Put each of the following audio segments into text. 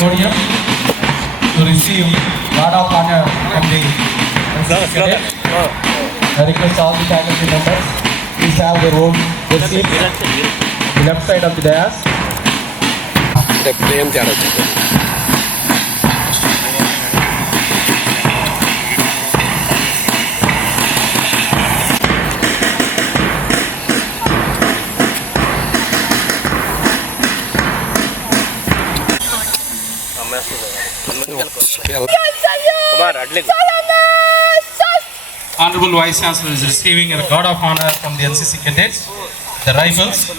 podium to receive Guard of Honor from the cadet. I request all the faculty members please have their own seat the left side of the dais. Honorable Vice Chancellor is receiving a Guard of Honor from the NCC cadets, the rifles.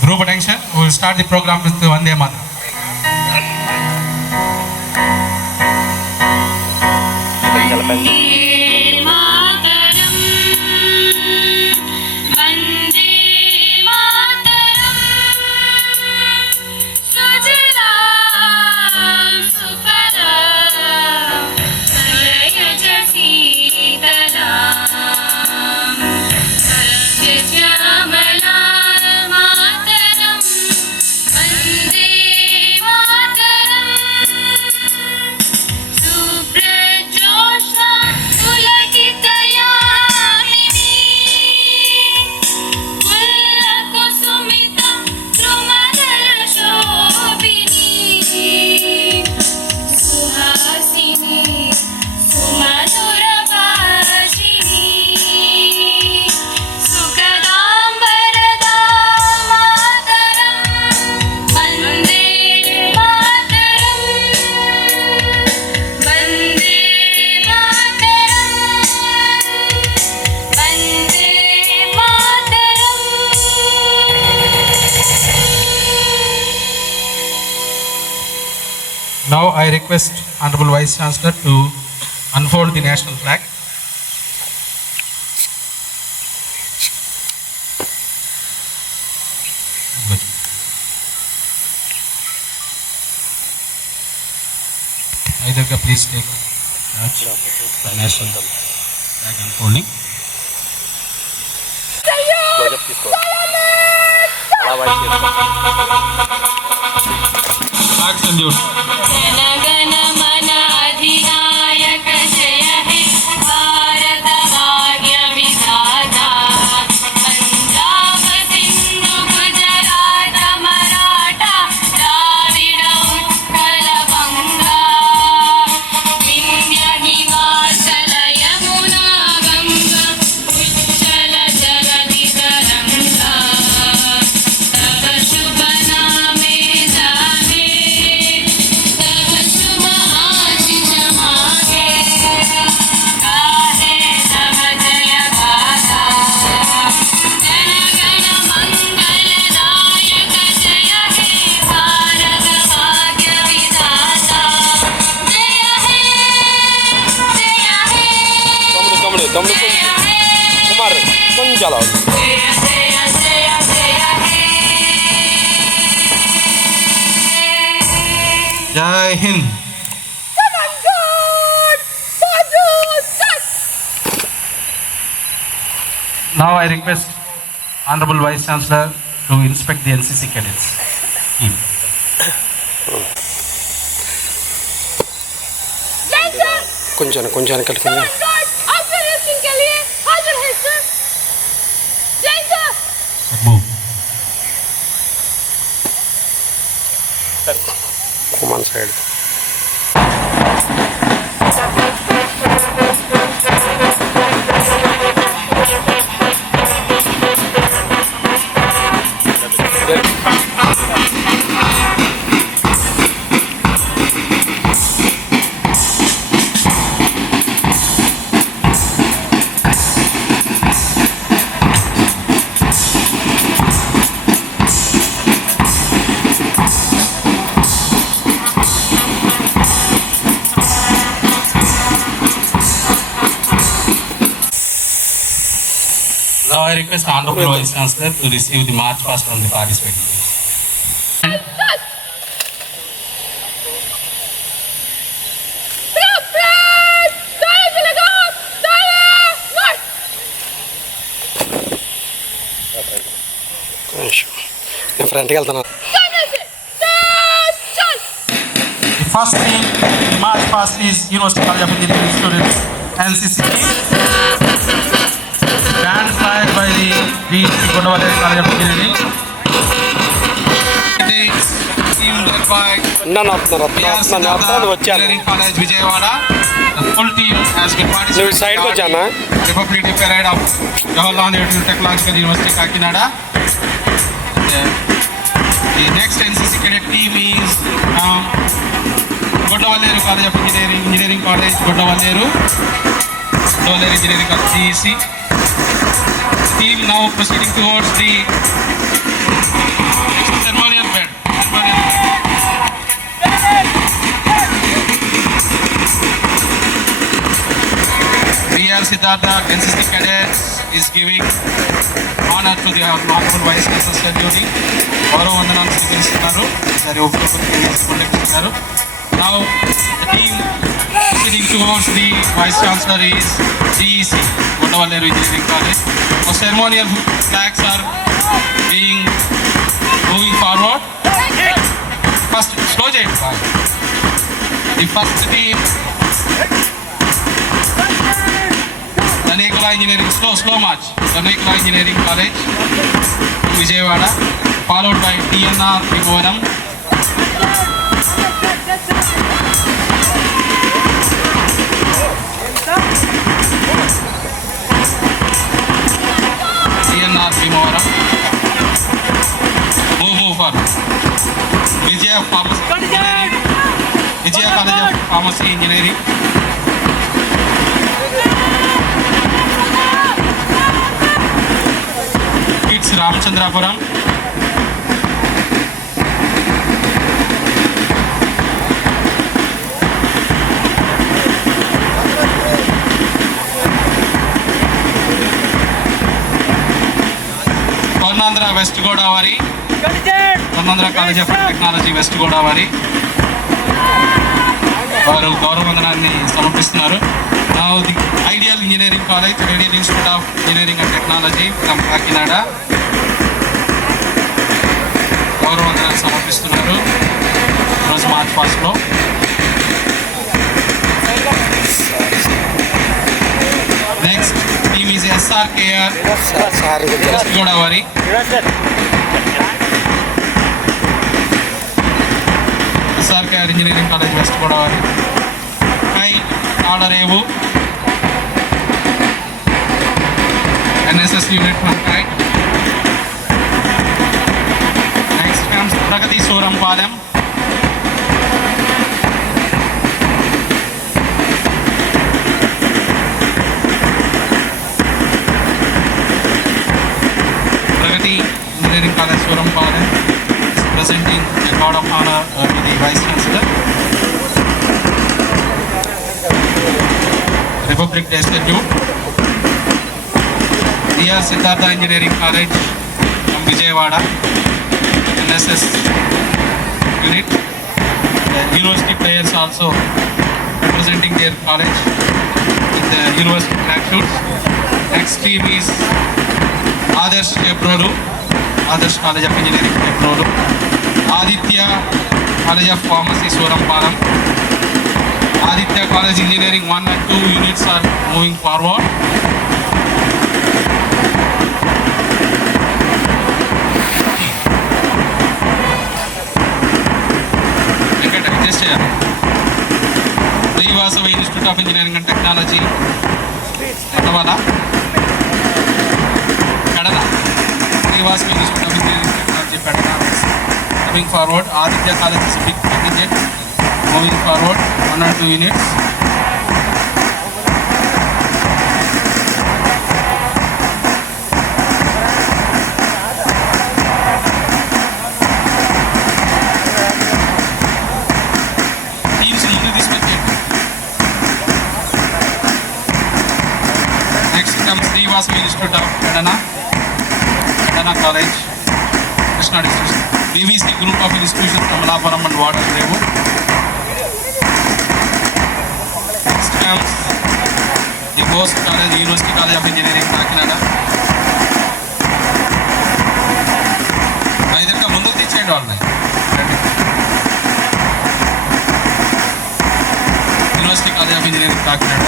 Group attention, we will start the program with the Vande Mataram. Now I request Honorable Vice Chancellor to unfold the national flag. Good. Either please take the national flag unfolding. Flag salute. Kumar चलाओ जय Hind. Now I request Honorable Vice Chancellor to inspect the NCC cadets. కొంచెం కట్టుకుందాం. Kumar side Now I request Honorable Vice Chancellor to receive the march past from the participating. నేను ఫ్రంట్కి వెళ్తాను. The first team, the march past is University College of Engineering students, NCC team. Band fired by the VC Gondawale College of Engineering. The team led by నన్ను వచ్చాను. Engineering College Vijayawada. The full team has been నువ్వు participating సైడ్కి వచ్చానా? in the Republic Day Parade of Jawaharlal Nehru Technological University, Kakinada. The next NCC cadet team is Gondawale College of Engineering College, Gondawale Engineering College, GEC. Team now proceeding towards the ceremonial bed. VR Siddhartha, NCC cadets, is giving honor to the Honorable Vice Chancellor during గౌరవ వందనాలు స్వీకరిస్తున్నారు. సరే ఉపయోగించుకున్నారు. Now the team proceeding towards the Vice Chancellor is GEC, Gondawale Engineering College. The ceremonial flags are being moving forward. First, slow jump. The first team, Danekula Engineering, slow march. Danekula Engineering College, Vijayawada, followed by TNR Bhimavaram. TNR Bhimavaram. Move for Vijaya Pharmacy Engineering, Vijaya College of Pharmacy Engineering. It's Ramchandrapuram. Varnandra West Godavari, Varnandra College of Technology West Godavari. వారు గౌరవ వందనాన్ని సమర్పిస్తున్నారు. Now the Ideal Engineering College, Ideal Institute of Engineering and Technology from Kakinada గౌరవ వందనాన్ని సమర్పిస్తున్నారు ఈరోజు March పాస్ట్లో. Next team is SRKR West Godavari. SRKR Engineering College West Godavari. Kai Kadarevu, NSS unit from Kai. Next comes Pragati Sorampalam. Pragati Engineering College Sorampalam is presenting a card of honor to the Vice Chancellor. Republic Day Salute. VR Siddhartha Engineering College from Vijayawada, NSS unit. The university players also representing their college with the university track suits. Next team is Adarsh Eprodu, Adarsh College of Engineering Eprodu. Aditya College of Pharmacy Sorampalam. Aditya College Engineering 1 and 2 units are moving forward. Srivasava Institute of Engineering and Technology, Patawala, Kadana. Srivasava Institute of Engineering and Technology, Patana. Moving forward, Aditya College is a big candidate. Moving forward, 1 or 2 units. Teams into this bucket. Next comes Srivasava Institute of Kadana College, Krishna District. BBC Group of Institutions, Kamalapuram and Waterloo. Next comes the Ghost College, University College of Engineering, Kakinada. ఉన్నాయి. University college of engineering Kakinada.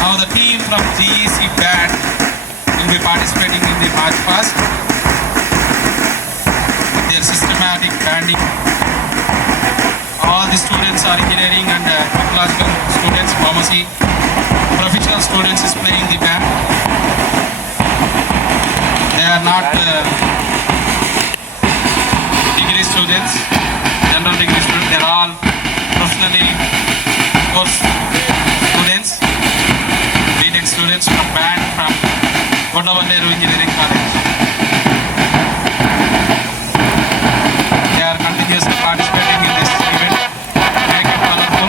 Now the team from GEC band will be participating in the March Past with their systematic banding. All the students are engineering and technological students, pharmacy, professional students is playing the band. They are not degree students, general degree students. They are all professionally course students, BTech students from band from Kodavaneru Engineering College. They are continuously participating in this event. Make it colorful.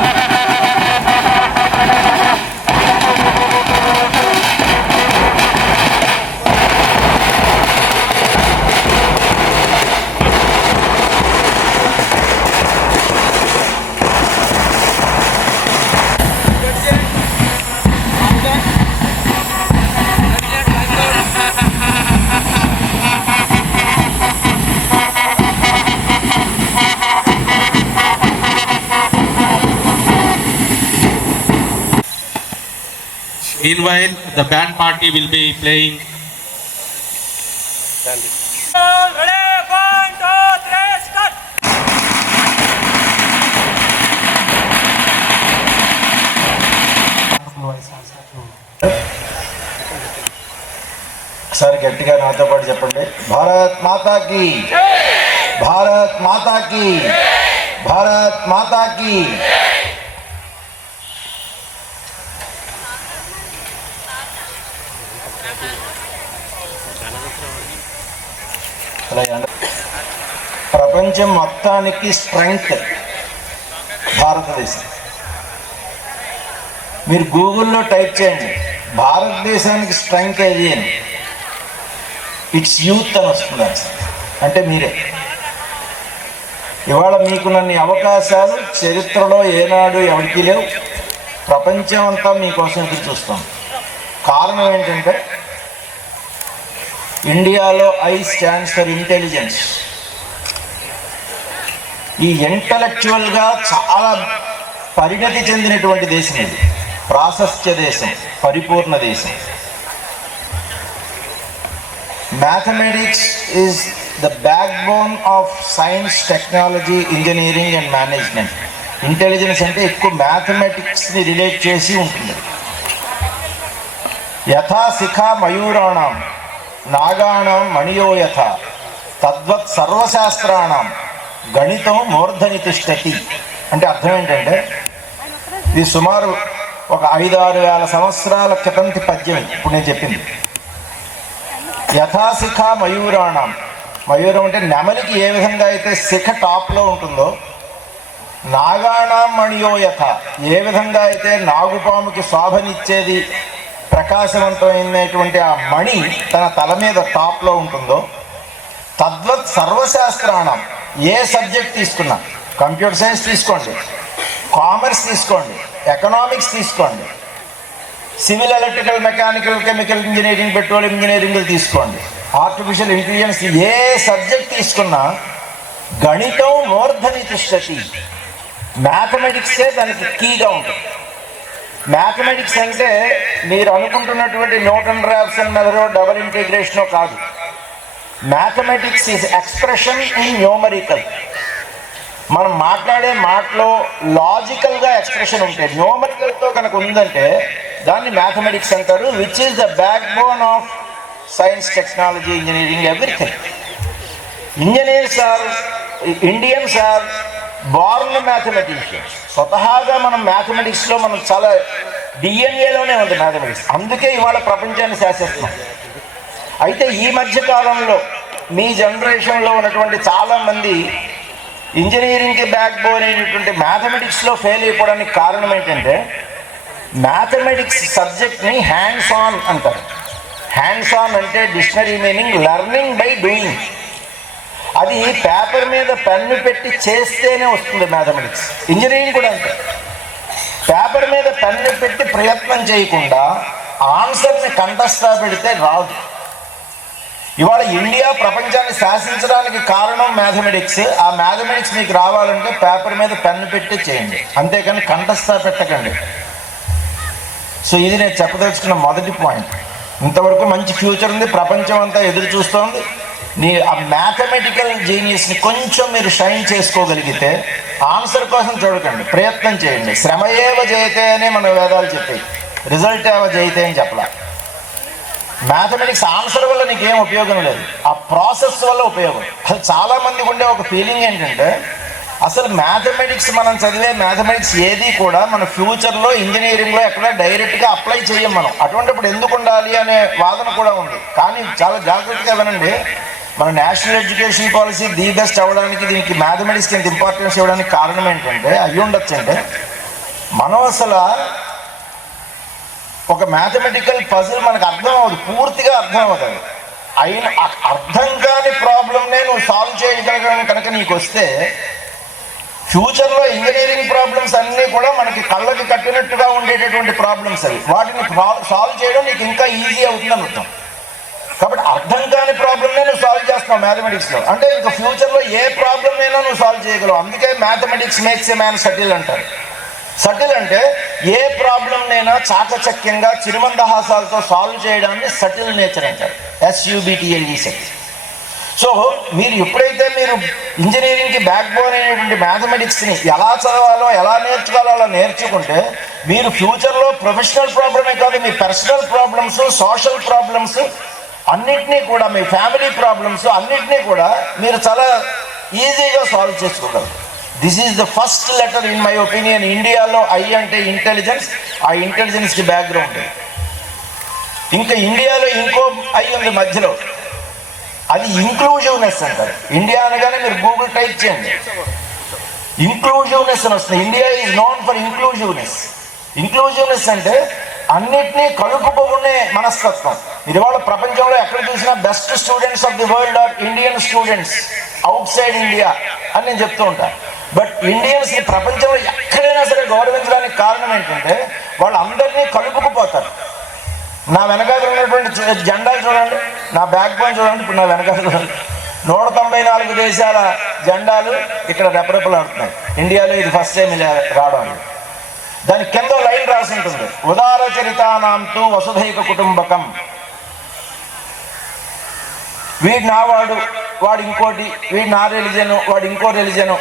Meanwhile, the band party will be playing. Ready, 1, 2, 3, start. ఒకసారి గట్టిగా నాతో పాటు చెప్పండి. భారత్ మాతాకి, భారత్ మాతాకి, భారత్ మాతాకి. ప్రపంచం మొత్తానికి స్ట్రెంగ్త్ భారతదేశం. మీరు గూగుల్లో టైప్ చేయండి భారతదేశానికి స్ట్రెంగ్త్ ఏది అని, ఇట్స్ యూత్ అని వస్తుంది. అంటే మీరే. ఇవాళ మీకున్నన్ని అవకాశాలు చరిత్రలో ఏనాడు ఎవరికి లేవు. ప్రపంచం అంతా మీకోసం ఎదురు చూస్తాం. కారణం ఏంటంటే ఇండియాలో ఐ స్టాండ్స్ ఫర్ ఇంటెలిజెన్స్. ఈ ఇంటలెక్చువల్గా చాలా పరిణతి చెందినటువంటి దేశం ఇది. ప్రాశస్త్య దేశం, పరిపూర్ణ దేశం. Mathematics is the backbone of science, technology, engineering and management. Intelligence అంటే ఎక్కువ మ్యాథమెటిక్స్ని రిలేట్ చేసి ఉంటుంది. యథా శిఖా మయూరాణం నాగాణం మణియో యథ తద్వత్ సర్వశాస్త్రాణం గణితం మూర్ధని తిష్టతి. అంటే అర్థం ఏంటంటే ఇది సుమారు ఒక 5-6 వేల సంవత్సరాల క్రితంటి పద్యం. ఇప్పుడు నేను చెప్పింది యథాశిఖ మయూరాణం. మయూరం అంటే నెమలికి ఏ విధంగా అయితే శిఖ టాప్లో ఉంటుందో, నాగాణం మణియో యథ ఏ విధంగా అయితే నాగుపాముకి శోభనిచ్చేది ప్రకాశవంతమైనటువంటి ఆ మణి తన తల మీద టాప్లో ఉంటుందో, తద్వత్ సర్వశాస్త్రాణం ఏ సబ్జెక్ట్ తీసుకున్నా, కంప్యూటర్ సైన్స్ తీసుకోండి, కామర్స్ తీసుకోండి, ఎకనామిక్స్ తీసుకోండి, civil, electrical, mechanical, chemical engineering, petroleum engineering తీసుకోండి, ఆర్టిఫిషియల్ ఇంటెలిజెన్స్, ఏ సబ్జెక్ట్ తీసుకున్నా గణితం మూర్ధని తిష్టతి. మ్యాథమెటిక్సే దానికి కీగా ఉంటుంది. మ్యాథమెటిక్స్ అంటే మీరు అనుకుంటున్నటువంటి న్యూటన్ రాప్సన్ మెథడో డబుల్ ఇంటిగ్రేషనో కాదు. Mathematics is expression in numerical. మనం మాట్లాడే మాటలో లాజికల్గా ఎక్స్ప్రెషన్ ఉంటే, న్యూమరికల్తో కనుక ఉందంటే దాన్ని మ్యాథమెటిక్స్ అంటారు. Which is the backbone of science, technology, engineering, everything. Indians are born mathematicians. స్వతహాగా మనం మ్యాథమెటిక్స్లో మనం చాలా డిఎన్ఏలోనే ఉంది మ్యాథమెటిక్స్. అందుకే ఇవాళ ప్రపంచాన్ని శాసిస్తున్నాం. అయితే ఈ మధ్య కాలంలో మీ జనరేషన్లో ఉన్నటువంటి చాలామంది ఇంజనీరింగ్కి బ్యాక్ బోన్ అయినటువంటి మ్యాథమెటిక్స్లో ఫెయిల్ అయిపోవడానికి కారణం ఏంటంటే, మ్యాథమెటిక్స్ సబ్జెక్ట్ని హ్యాండ్స్ ఆన్ అంటారు. హ్యాండ్స్ ఆన్ అంటే dictionary meaning learning by doing. అది పేపర్ మీద పెన్ను పెట్టి చేస్తేనే వస్తుంది మ్యాథమెటిక్స్. ఇంజనీరింగ్ కూడా అంతే. పేపర్ మీద పెన్ను పెట్టి ప్రయత్నం చేయకుండా ఆన్సర్ని కంఠస్థ పెడితే రాదు. ఇవాళ ఇండియా ప్రపంచాన్ని శాసించడానికి కారణం మ్యాథమెటిక్స్. ఆ మ్యాథమెటిక్స్ మీకు రావాలంటే పేపర్ మీద పెన్ను పెట్టి చేయండి, అంతేకాని కంఠస్థ పెట్టకండి. సో ఇది నేను చెప్పదలుచుకున్న మొదటి పాయింట్. ఇంతవరకు మంచి ఫ్యూచర్ ఉంది, ప్రపంచం అంతా ఎదురు చూస్తోంది. ఆ మ్యాథమెటికల్ జీనియస్ని కొంచెం మీరు షైన్ చేసుకోగలిగితే ఆన్సర్ కోసం చూడకండి, ప్రయత్నం చేయండి. శ్రమయేవ జయతే అనే మన వేదాలు చెప్పాయి, రిజల్ట్ ఏవ జయతే అని చెప్పలా. మ్యాథమెటిక్స్ ఆన్సర్ వల్ల నీకేం ఉపయోగం లేదు, ఆ ప్రాసెస్ వల్ల ఉపయోగం. అసలు చాలామందికి ఉండే ఒక ఫీలింగ్ ఏంటంటే అసలు మ్యాథమెటిక్స్ మనం చదివే మ్యాథమెటిక్స్ ఏది కూడా మన ఫ్యూచర్లో ఇంజనీరింగ్లో ఎక్కడ డైరెక్ట్గా అప్లై చేయం మనం. అటువంటిప్పుడు ఎందుకు ఉండాలి అనే వాదన కూడా ఉంది. కానీ చాలా జాగ్రత్తగా వినండి, మన national education policy the best అవ్వడానికి, దీనికి మ్యాథమెటిక్స్కి ఎంత ఇంపార్టెన్స్ ఇవ్వడానికి కారణం ఏంటంటే అయ్యి ఉండొచ్చు అంటే మనం అసలు ఒక మ్యాథమెటికల్ పజిల్ మనకు అర్థం అవ్వదు, పూర్తిగా అర్థం అవుతుంది. అయిన అర్థం కాని ప్రాబ్లంనే నువ్వు సాల్వ్ చేయగలగడం కనుక నీకు వస్తే ఫ్యూచర్లో ఇంజనీరింగ్ ప్రాబ్లమ్స్ అన్నీ కూడా మనకి కళ్ళకి కట్టినట్టుగా ఉండేటటువంటి ప్రాబ్లమ్స్ అవి. వాటిని సాల్వ్ చేయడం నీకు ఇంకా ఈజీ అవుతుంది అర్థం. కాబట్టి అర్థం కాని ప్రాబ్లమ్నే నువ్వు సాల్వ్ చేస్తున్నావు మ్యాథమెటిక్స్లో అంటే ఇంకా ఫ్యూచర్లో ఏ ప్రాబ్లమ్నైనా నువ్వు సాల్వ్ చేయగలవు. అందుకే mathematics makes a man subtle అంటారు. సటిల్ అంటే ఏ ప్రాబ్లంనైనా చాకచక్యంగా చిరుమందహాసాలతో సాల్వ్ చేయడాన్ని సటిల్ నేచర్ అంటారు, SUBTLE సెట్. సో మీరు ఎప్పుడైతే మీరు ఇంజనీరింగ్కి బ్యాక్ బోన్ అయినటువంటి మ్యాథమెటిక్స్ని ఎలా చదవాలో ఎలా నేర్చుకోవాలో అలా నేర్చుకుంటే మీరు ఫ్యూచర్లో ప్రొఫెషనల్ ప్రాబ్లమే కాదు, మీ పర్సనల్ ప్రాబ్లమ్స్, సోషల్ ప్రాబ్లమ్స్ అన్నిటినీ కూడా, మీ ఫ్యామిలీ ప్రాబ్లమ్స్ అన్నిటినీ కూడా మీరు చాలా ఈజీగా సాల్వ్ చేసుకోగలరు. This is the first letter in my opinion. ఇండియాలో ఐ అంటే ఇంటెలిజెన్స్, ఆ ఇంటెలిజెన్స్కి బ్యాక్గ్రౌండ్. ఇంకా ఇండియాలో ఇంకో ఐ ఉంది మధ్యలో, అది ఇంక్లూజివ్నెస్ అంటారు. ఇండియా అనగానే మీరు గూగుల్ టైప్ చేయండి, ఇంక్లూజివ్నెస్ అని వస్తుంది. India is known for inclusiveness. Inclusiveness అంటే అన్నిటినీ కలుపుకునే మనస్తత్వం. ఇది వాళ్ళ ప్రపంచంలో ఎక్కడ చూసినా best students of the world are Indian students outside India అని నేను చెప్తూ ఉంటాను. బట్ ఇండియన్స్ని ప్రపంచంలో ఎక్కడైనా సరే గౌరవించడానికి కారణం ఏంటంటే వాళ్ళందరినీ కలుపుకుపోతారు. నా వెనకాల ఉన్నటువంటి జెండాలు చూడండి, నా బ్యాక్ బోన్ చూడండి, ఇప్పుడు నా వెనకాల చూడండి, 194 దేశాల జెండాలు ఇక్కడ రెపరెపలాడుతున్నాయి. ఇండియాలో ఇది ఫస్ట్ టైం ఇలా రావడం. దాని కింద లైన్ రాసి ఉంటుంది, ఉదార చరితానాంతు వసుధైక కుటుంబకం. వీడు నావాడు, వాడు ఇంకోటి, వీడు నా రిలిజను, వాడు ఇంకో రిలిజను,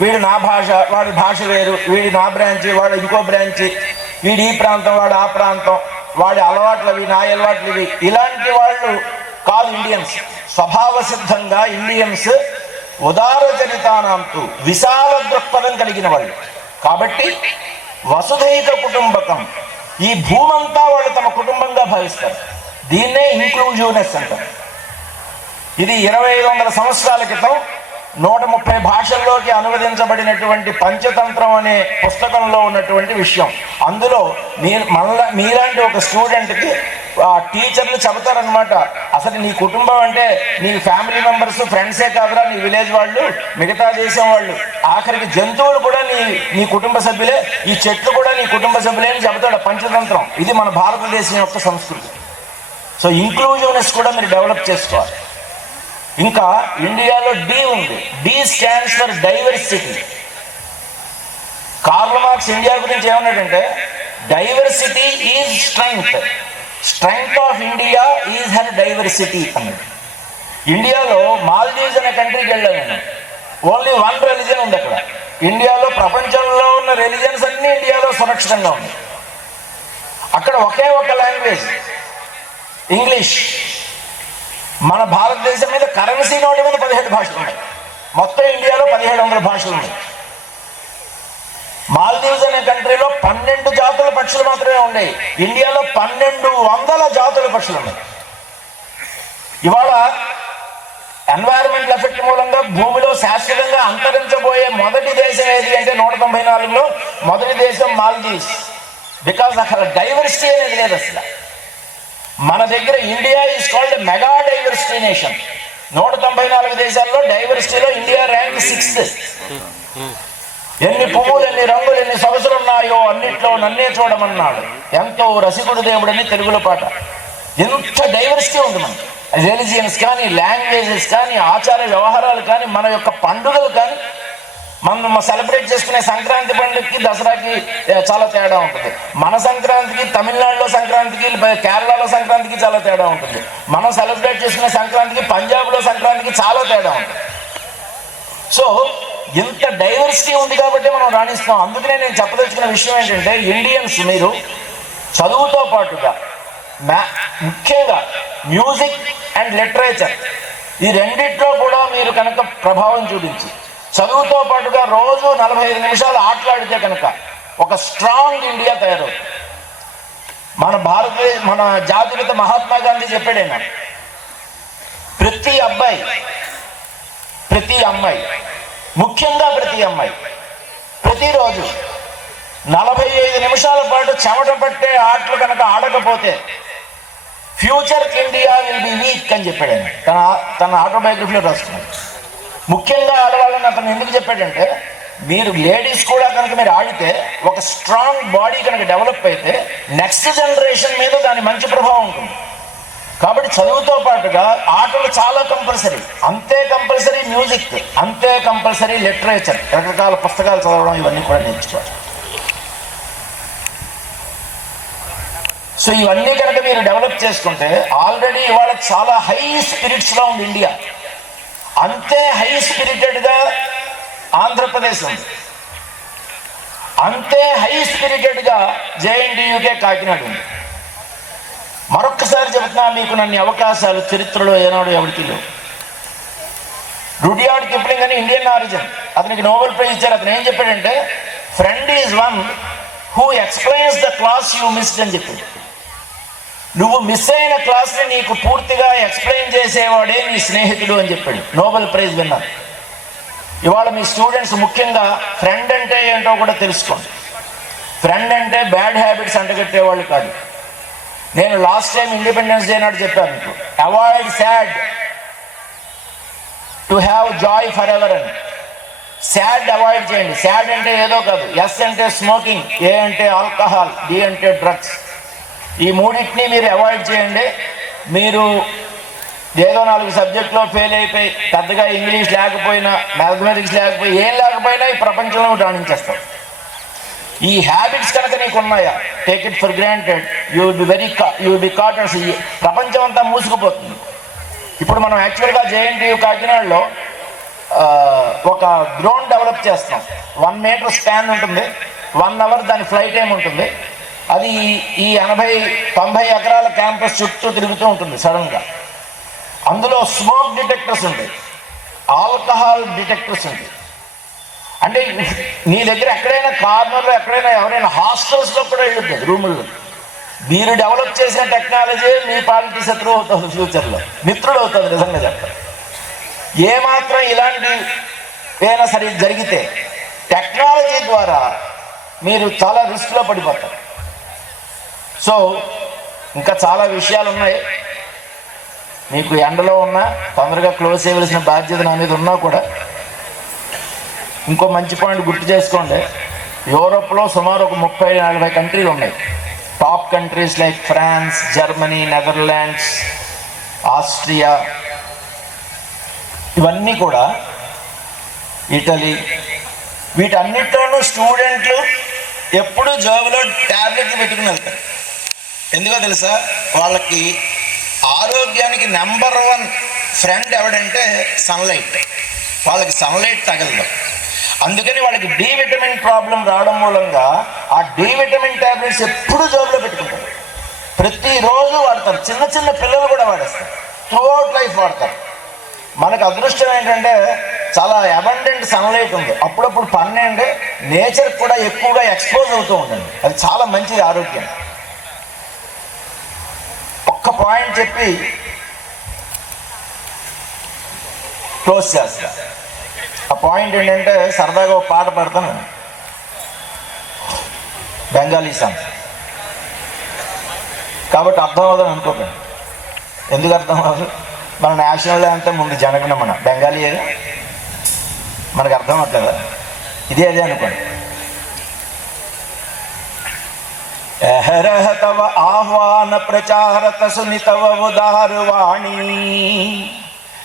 వీడు నా భాష, వాడి భాష వేరు, వీడి నా బ్రాంచి, వాడు ఇంకో బ్రాంచి, వీడి ఈ ప్రాంతం, వాడు ఆ ప్రాంతం, వాడి అలవాట్లు అవి, నా అలవాట్లు ఇవి. ఇలాంటి వాళ్ళు కాదు ఇండియన్స్. స్వభావ సిద్ధంగా ఇండియన్స్ ఉదార చరితానాంతు విశాల దృక్పథం కలిగిన వాళ్ళు. కాబట్టి వసుధైక కుటుంబకం, ఈ భూమంతా వాళ్ళు తమ కుటుంబంగా భావిస్తారు. దీన్నే ఇంక్లూజివ్నెస్ అంటారు. ఇది 2500 సంవత్సరాల క్రితం 130 భాషల్లోకి అనువదించబడినటువంటి పంచతంత్రం అనే పుస్తకంలో ఉన్నటువంటి విషయం. అందులో మీలాంటి ఒక స్టూడెంట్కి టీచర్లు చెబుతారనమాట, అసలు నీ కుటుంబం అంటే నీ ఫ్యామిలీ మెంబర్స్, ఫ్రెండ్సే కాదురా, నీ విలేజ్ వాళ్ళు, మిగతా దేశం వాళ్ళు, ఆఖరికి జంతువులు కూడా నీ కుటుంబ సభ్యులే, ఈ చెట్లు కూడా నీ కుటుంబ సభ్యులే అని చెబుతాడు పంచతంత్రం. ఇది మన భారతదేశం యొక్క సంస్కృతి. సో ఇంక్లూజివ్నెస్ కూడా మీరు డెవలప్ చేసుకోవాలి. ఇంకా ఇండియాలో డి ఉంది, D stands for diversity. Karl Marx India గురించి ఏమన్నాడంటే diversity is strength, strength of India is her diversity అన్నాడు. ఇండియాలో మాల్దీవ్స్ అనే కంట్రీకి వెళ్ళాను నేను, ఓన్లీ 1 రిలిజన్ ఉంది అక్కడ. ఇండియాలో ప్రపంచంలో ఉన్న రిలిజన్స్ అన్నీ ఇండియాలో సురక్షితంగా ఉంది. అక్కడ ఒకే ఒక లాంగ్వేజ్ ఇంగ్లీష్. మన భారతదేశం మీద కరెన్సీ నోటు మీద 17 భాషలు ఉన్నాయి. మొత్తం ఇండియాలో 1700 భాషలు ఉన్నాయి. మాల్దీవ్స్ అనే కంట్రీలో 12 జాతుల పక్షులు మాత్రమే ఉన్నాయి. ఇండియాలో 1200 జాతుల పక్షులు ఉన్నాయి. ఇవాళ ఎన్వైరన్మెంటల్ ఎఫెక్ట్ మూలంగా భూమిలో శాశ్వతంగా అంతరించబోయే మొదటి దేశం ఏది అంటే 194లో మొదటి దేశం మాల్దీవ్స్. బికాజ్ అక్కడ డైవర్సిటీ అనేది లేదు అసలు. మన దగ్గర India is called mega diversity nation. 194 దేశాల్లో డైవర్సిటీలో ఇండియా ర్యాంక్ 6th. ఎన్ని పువ్వులు, ఎన్ని రంగులు, ఎన్ని సొగసులున్నాయో అన్నిట్లో నన్నే చూడమన్నాడు, ఎంతో రసికుడు దేవుడని తెలుగులో పాట. ఎంత డైవర్సిటీ ఉంది మనకి, రిలీజియన్స్ కానీ, లాంగ్వేజెస్ కానీ, ఆచార వ్యవహారాలు కానీ, మన యొక్క పండుగలు కానీ. మనం సెలబ్రేట్ చేసుకునే సంక్రాంతి పండుగకి దసరాకి చాలా తేడా ఉంటుంది. మన సంక్రాంతికి, తమిళనాడులో సంక్రాంతికి, కేరళలో సంక్రాంతికి చాలా తేడా ఉంటుంది. మనం సెలబ్రేట్ చేసుకునే సంక్రాంతికి, పంజాబ్లో సంక్రాంతికి చాలా తేడా ఉంటుంది. సో ఇంత డైవర్సిటీ ఉంది కాబట్టి మనం రాణిస్తాం. అందుకనే నేను చెప్పదలుచుకున్న విషయం ఏంటంటే, ఇండియన్స్ మీరు చదువుతో పాటుగా ముఖ్యంగా మ్యూజిక్ అండ్ లిటరేచర్ ఈ రెండిట్లో కూడా మీరు కనుక ప్రభావం చూపించి చదువుతో పాటుగా రోజు 45 నిమిషాలు ఆటలాడితే కనుక ఒక స్ట్రాంగ్ ఇండియా తయారవుతుంది. మన జాతిపిత మహాత్మా గాంధీ చెప్పాడైనా, ప్రతి అబ్బాయి, ప్రతి అమ్మాయి, ముఖ్యంగా ప్రతి అమ్మాయి ప్రతిరోజు 45 నిమిషాల పాటు చెమట పట్టే ఆటలు కనుక ఆడకపోతే future India will be weak అని చెప్పాడు ఆయన తన ఆటోబయోగ్రఫీలో రాసుకున్నాడు. ముఖ్యంగా ఆడవాళ్ళని అతను ఎందుకు చెప్పాడంటే, మీరు లేడీస్ కూడా కనుక మీరు ఆడితే ఒక స్ట్రాంగ్ బాడీ కనుక డెవలప్ అయితే నెక్స్ట్ జనరేషన్ మీద దాని మంచి ప్రభావం ఉంటుంది. కాబట్టి చదువుతో పాటుగా ఆటలు చాలా కంపల్సరీ. అంతే కంపల్సరీ మ్యూజిక్, అంతే కంపల్సరీ లిటరేచర్, రకరకాల పుస్తకాలు చదవడం, ఇవన్నీ కూడా నేర్చుకోవాలి. సో ఇవన్నీ కనుక మీరు డెవలప్ చేసుకుంటే, ఆల్రెడీ ఇవాళ చాలా హై స్పిరిట్స్లో ఉంది ఇండియా. అంతే హై స్పిరిటెడ్గా ఆంధ్రప్రదేశ్ ఉంది, అంతే హై స్పిరిటెడ్గా JNTUకే కాకినాడ ఉంది. మరొక్కసారి చెబుతున్నా, మీకు నన్ను అవకాశాలు చరిత్రలో ఏనాడు ఎవరికి లేవు. రుడియార్డ్ కిప్లింగ్ అని ఇండియన్ ఆరిజిన్, అతనికి నోబెల్ ప్రైజ్ ఇచ్చారు. అతను ఏం చెప్పాడంటే, friend is one who explains the class you missed అని చెప్పింది. నువ్వు మిస్ అయిన క్లాస్ని నీకు పూర్తిగా ఎక్స్ప్లెయిన్ చేసేవాడే నీ స్నేహితుడు అని చెప్పాడు, నోబెల్ ప్రైజ్ విన్నారు. ఇవాళ మీ స్టూడెంట్స్ ముఖ్యంగా ఫ్రెండ్ అంటే ఏంటో కూడా తెలుసుకోండి. ఫ్రెండ్ అంటే బ్యాడ్ హ్యాబిట్స్ అంటగట్టేవాళ్ళు కాదు. నేను లాస్ట్ టైం ఇండిపెండెన్స్ డే నాడు చెప్పాను మీకు, avoid sad to have Joy for ever అని. సాడ్ అవాయిడ్ చేయండి. సాడ్ అంటే ఏదో కాదు. ఎస్ అంటే స్మోకింగ్, ఏ అంటే ఆల్కహాల్, డి అంటే డ్రగ్స్. ఈ మూడింటిని మీరు అవాయిడ్ చేయండి. మీరు ఏదో 4 సబ్జెక్టులో ఫెయిల్ అయిపోయి, పెద్దగా ఇంగ్లీష్ లేకపోయినా, మ్యాథమెటిక్స్ లేకపోయి, ఏం లేకపోయినా ఈ ప్రపంచంలో రాణించేస్తాం. ఈ హ్యాబిట్స్ కనుక నీకు ఉన్నాయా, take it for granted, you will be caught. ప్రపంచం అంతా మూసుకుపోతుంది. ఇప్పుడు మనం యాక్చువల్గా JNTU కాకినాడలో ఒక డ్రోన్ డెవలప్ చేస్తున్నాం. 1 మీటర్ స్పాన్ ఉంటుంది, 1 అవర్ దాని ఫ్లైట్ టైం ఉంటుంది. అది ఈ 80-90 ఎకరాల క్యాంపస్ చుట్టూ తిరుగుతూ ఉంటుంది సడన్గా. అందులో స్మోక్ డిటెక్టర్స్ ఉంటాయి, ఆల్కహాల్ డిటెక్టర్స్ ఉంటాయి. అంటే నీ దగ్గర ఎక్కడైనా కార్నర్లో, ఎక్కడైనా ఎవరైనా హాస్టల్స్లో కూడా వెళ్ళుతుంది రూముల్లో. మీరు డెవలప్ చేసిన టెక్నాలజీ మీ పాలిటీ శత్రువు అవుతుంది, ఫ్యూచర్లో మిత్రుడు అవుతుంది. నిజంగా చెప్తారు, ఏమాత్రం ఇలాంటి ఏదైనా సరే జరిగితే టెక్నాలజీ ద్వారా మీరు చాలా రిస్క్లో పడిపోతారు. సో ఇంకా చాలా విషయాలు ఉన్నాయి. మీకు ఎండలో ఉన్నా తొందరగా క్లోజ్ చేయవలసిన బాధ్యత నా మీద ఉన్నా కూడా ఇంకో మంచి పాయింట్ గుర్తు చేసుకోండి. యూరోప్లో సుమారు ఒక 30-40 కంట్రీలు ఉన్నాయి. Top countries like France, Germany, Netherlands, Austria, ఇవన్నీ కూడా, ఇటలీ, వీటన్నిటిలోనూ స్టూడెంట్లు ఎప్పుడూ జేబులో ట్యాబ్లెట్లు పెట్టుకుని వెళ్తారు. ఎందుకో తెలుసా, వాళ్ళకి ఆరోగ్యానికి నెంబర్ 1 ఫ్రెండ్ ఎవడంటే సన్లైట్. వాళ్ళకి సన్లైట్ తగలదు. అందుకని వాళ్ళకి డి విటమిన్ ప్రాబ్లం రావడం మూలంగా ఆ డి విటమిన్ ట్యాబ్లెట్స్ ఎప్పుడు జోబులో పెట్టుకుంటారు. ప్రతిరోజు వాడతారు. చిన్న చిన్న పిల్లలు కూడా వాడేస్తారు. త్రూఅవుట్ లైఫ్ వాడతారు. మనకు అదృష్టం ఏంటంటే చాలా అబండెంట్ సన్లైట్ ఉంది. అప్పుడప్పుడు పన్నెండు నేచర్ కూడా ఎక్కువగా ఎక్స్పోజ్ అవుతూ ఉండండి. అది చాలా మంచిది ఆరోగ్యం. ఒక్క పాయింట్ చెప్పి క్లోజ్ చేస్తా. ఆ పాయింట్ ఏంటంటే సరదాగా ఒక పాట పాడతాను, బెంగాలీ సాంగ్ కాబట్టి అర్థం అవుతుంది అనుకోకండి. ఎందుకు అర్థం అవ్వదు? మన నేషనల్ అంటే ముందు జనగణమన బెంగాలీ ఏదో మనకు అర్థం అవుతుందా? ఇదే అదే అనుకోండి. अहरह तव आह्वान प्रचारत सुनि तव उदार वाणी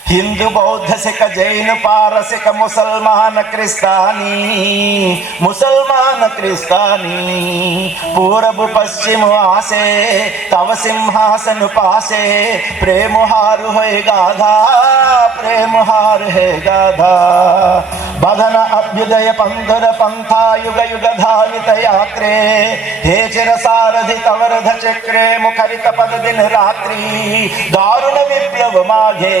हिंदू बौद्ध सिख जैन पारसिक मुसलमान क्रिस्तानी पूरब पश्चिम आसे तव सिंहासन पासे प्रेम हार है गाधा बधन अभ्युदय पंथुर पंथा युग युग धावित यात्रे हे चिर सारथि तवरध चक्रे मुखरित पद दिन रात्रि दारुण विप्लव माघे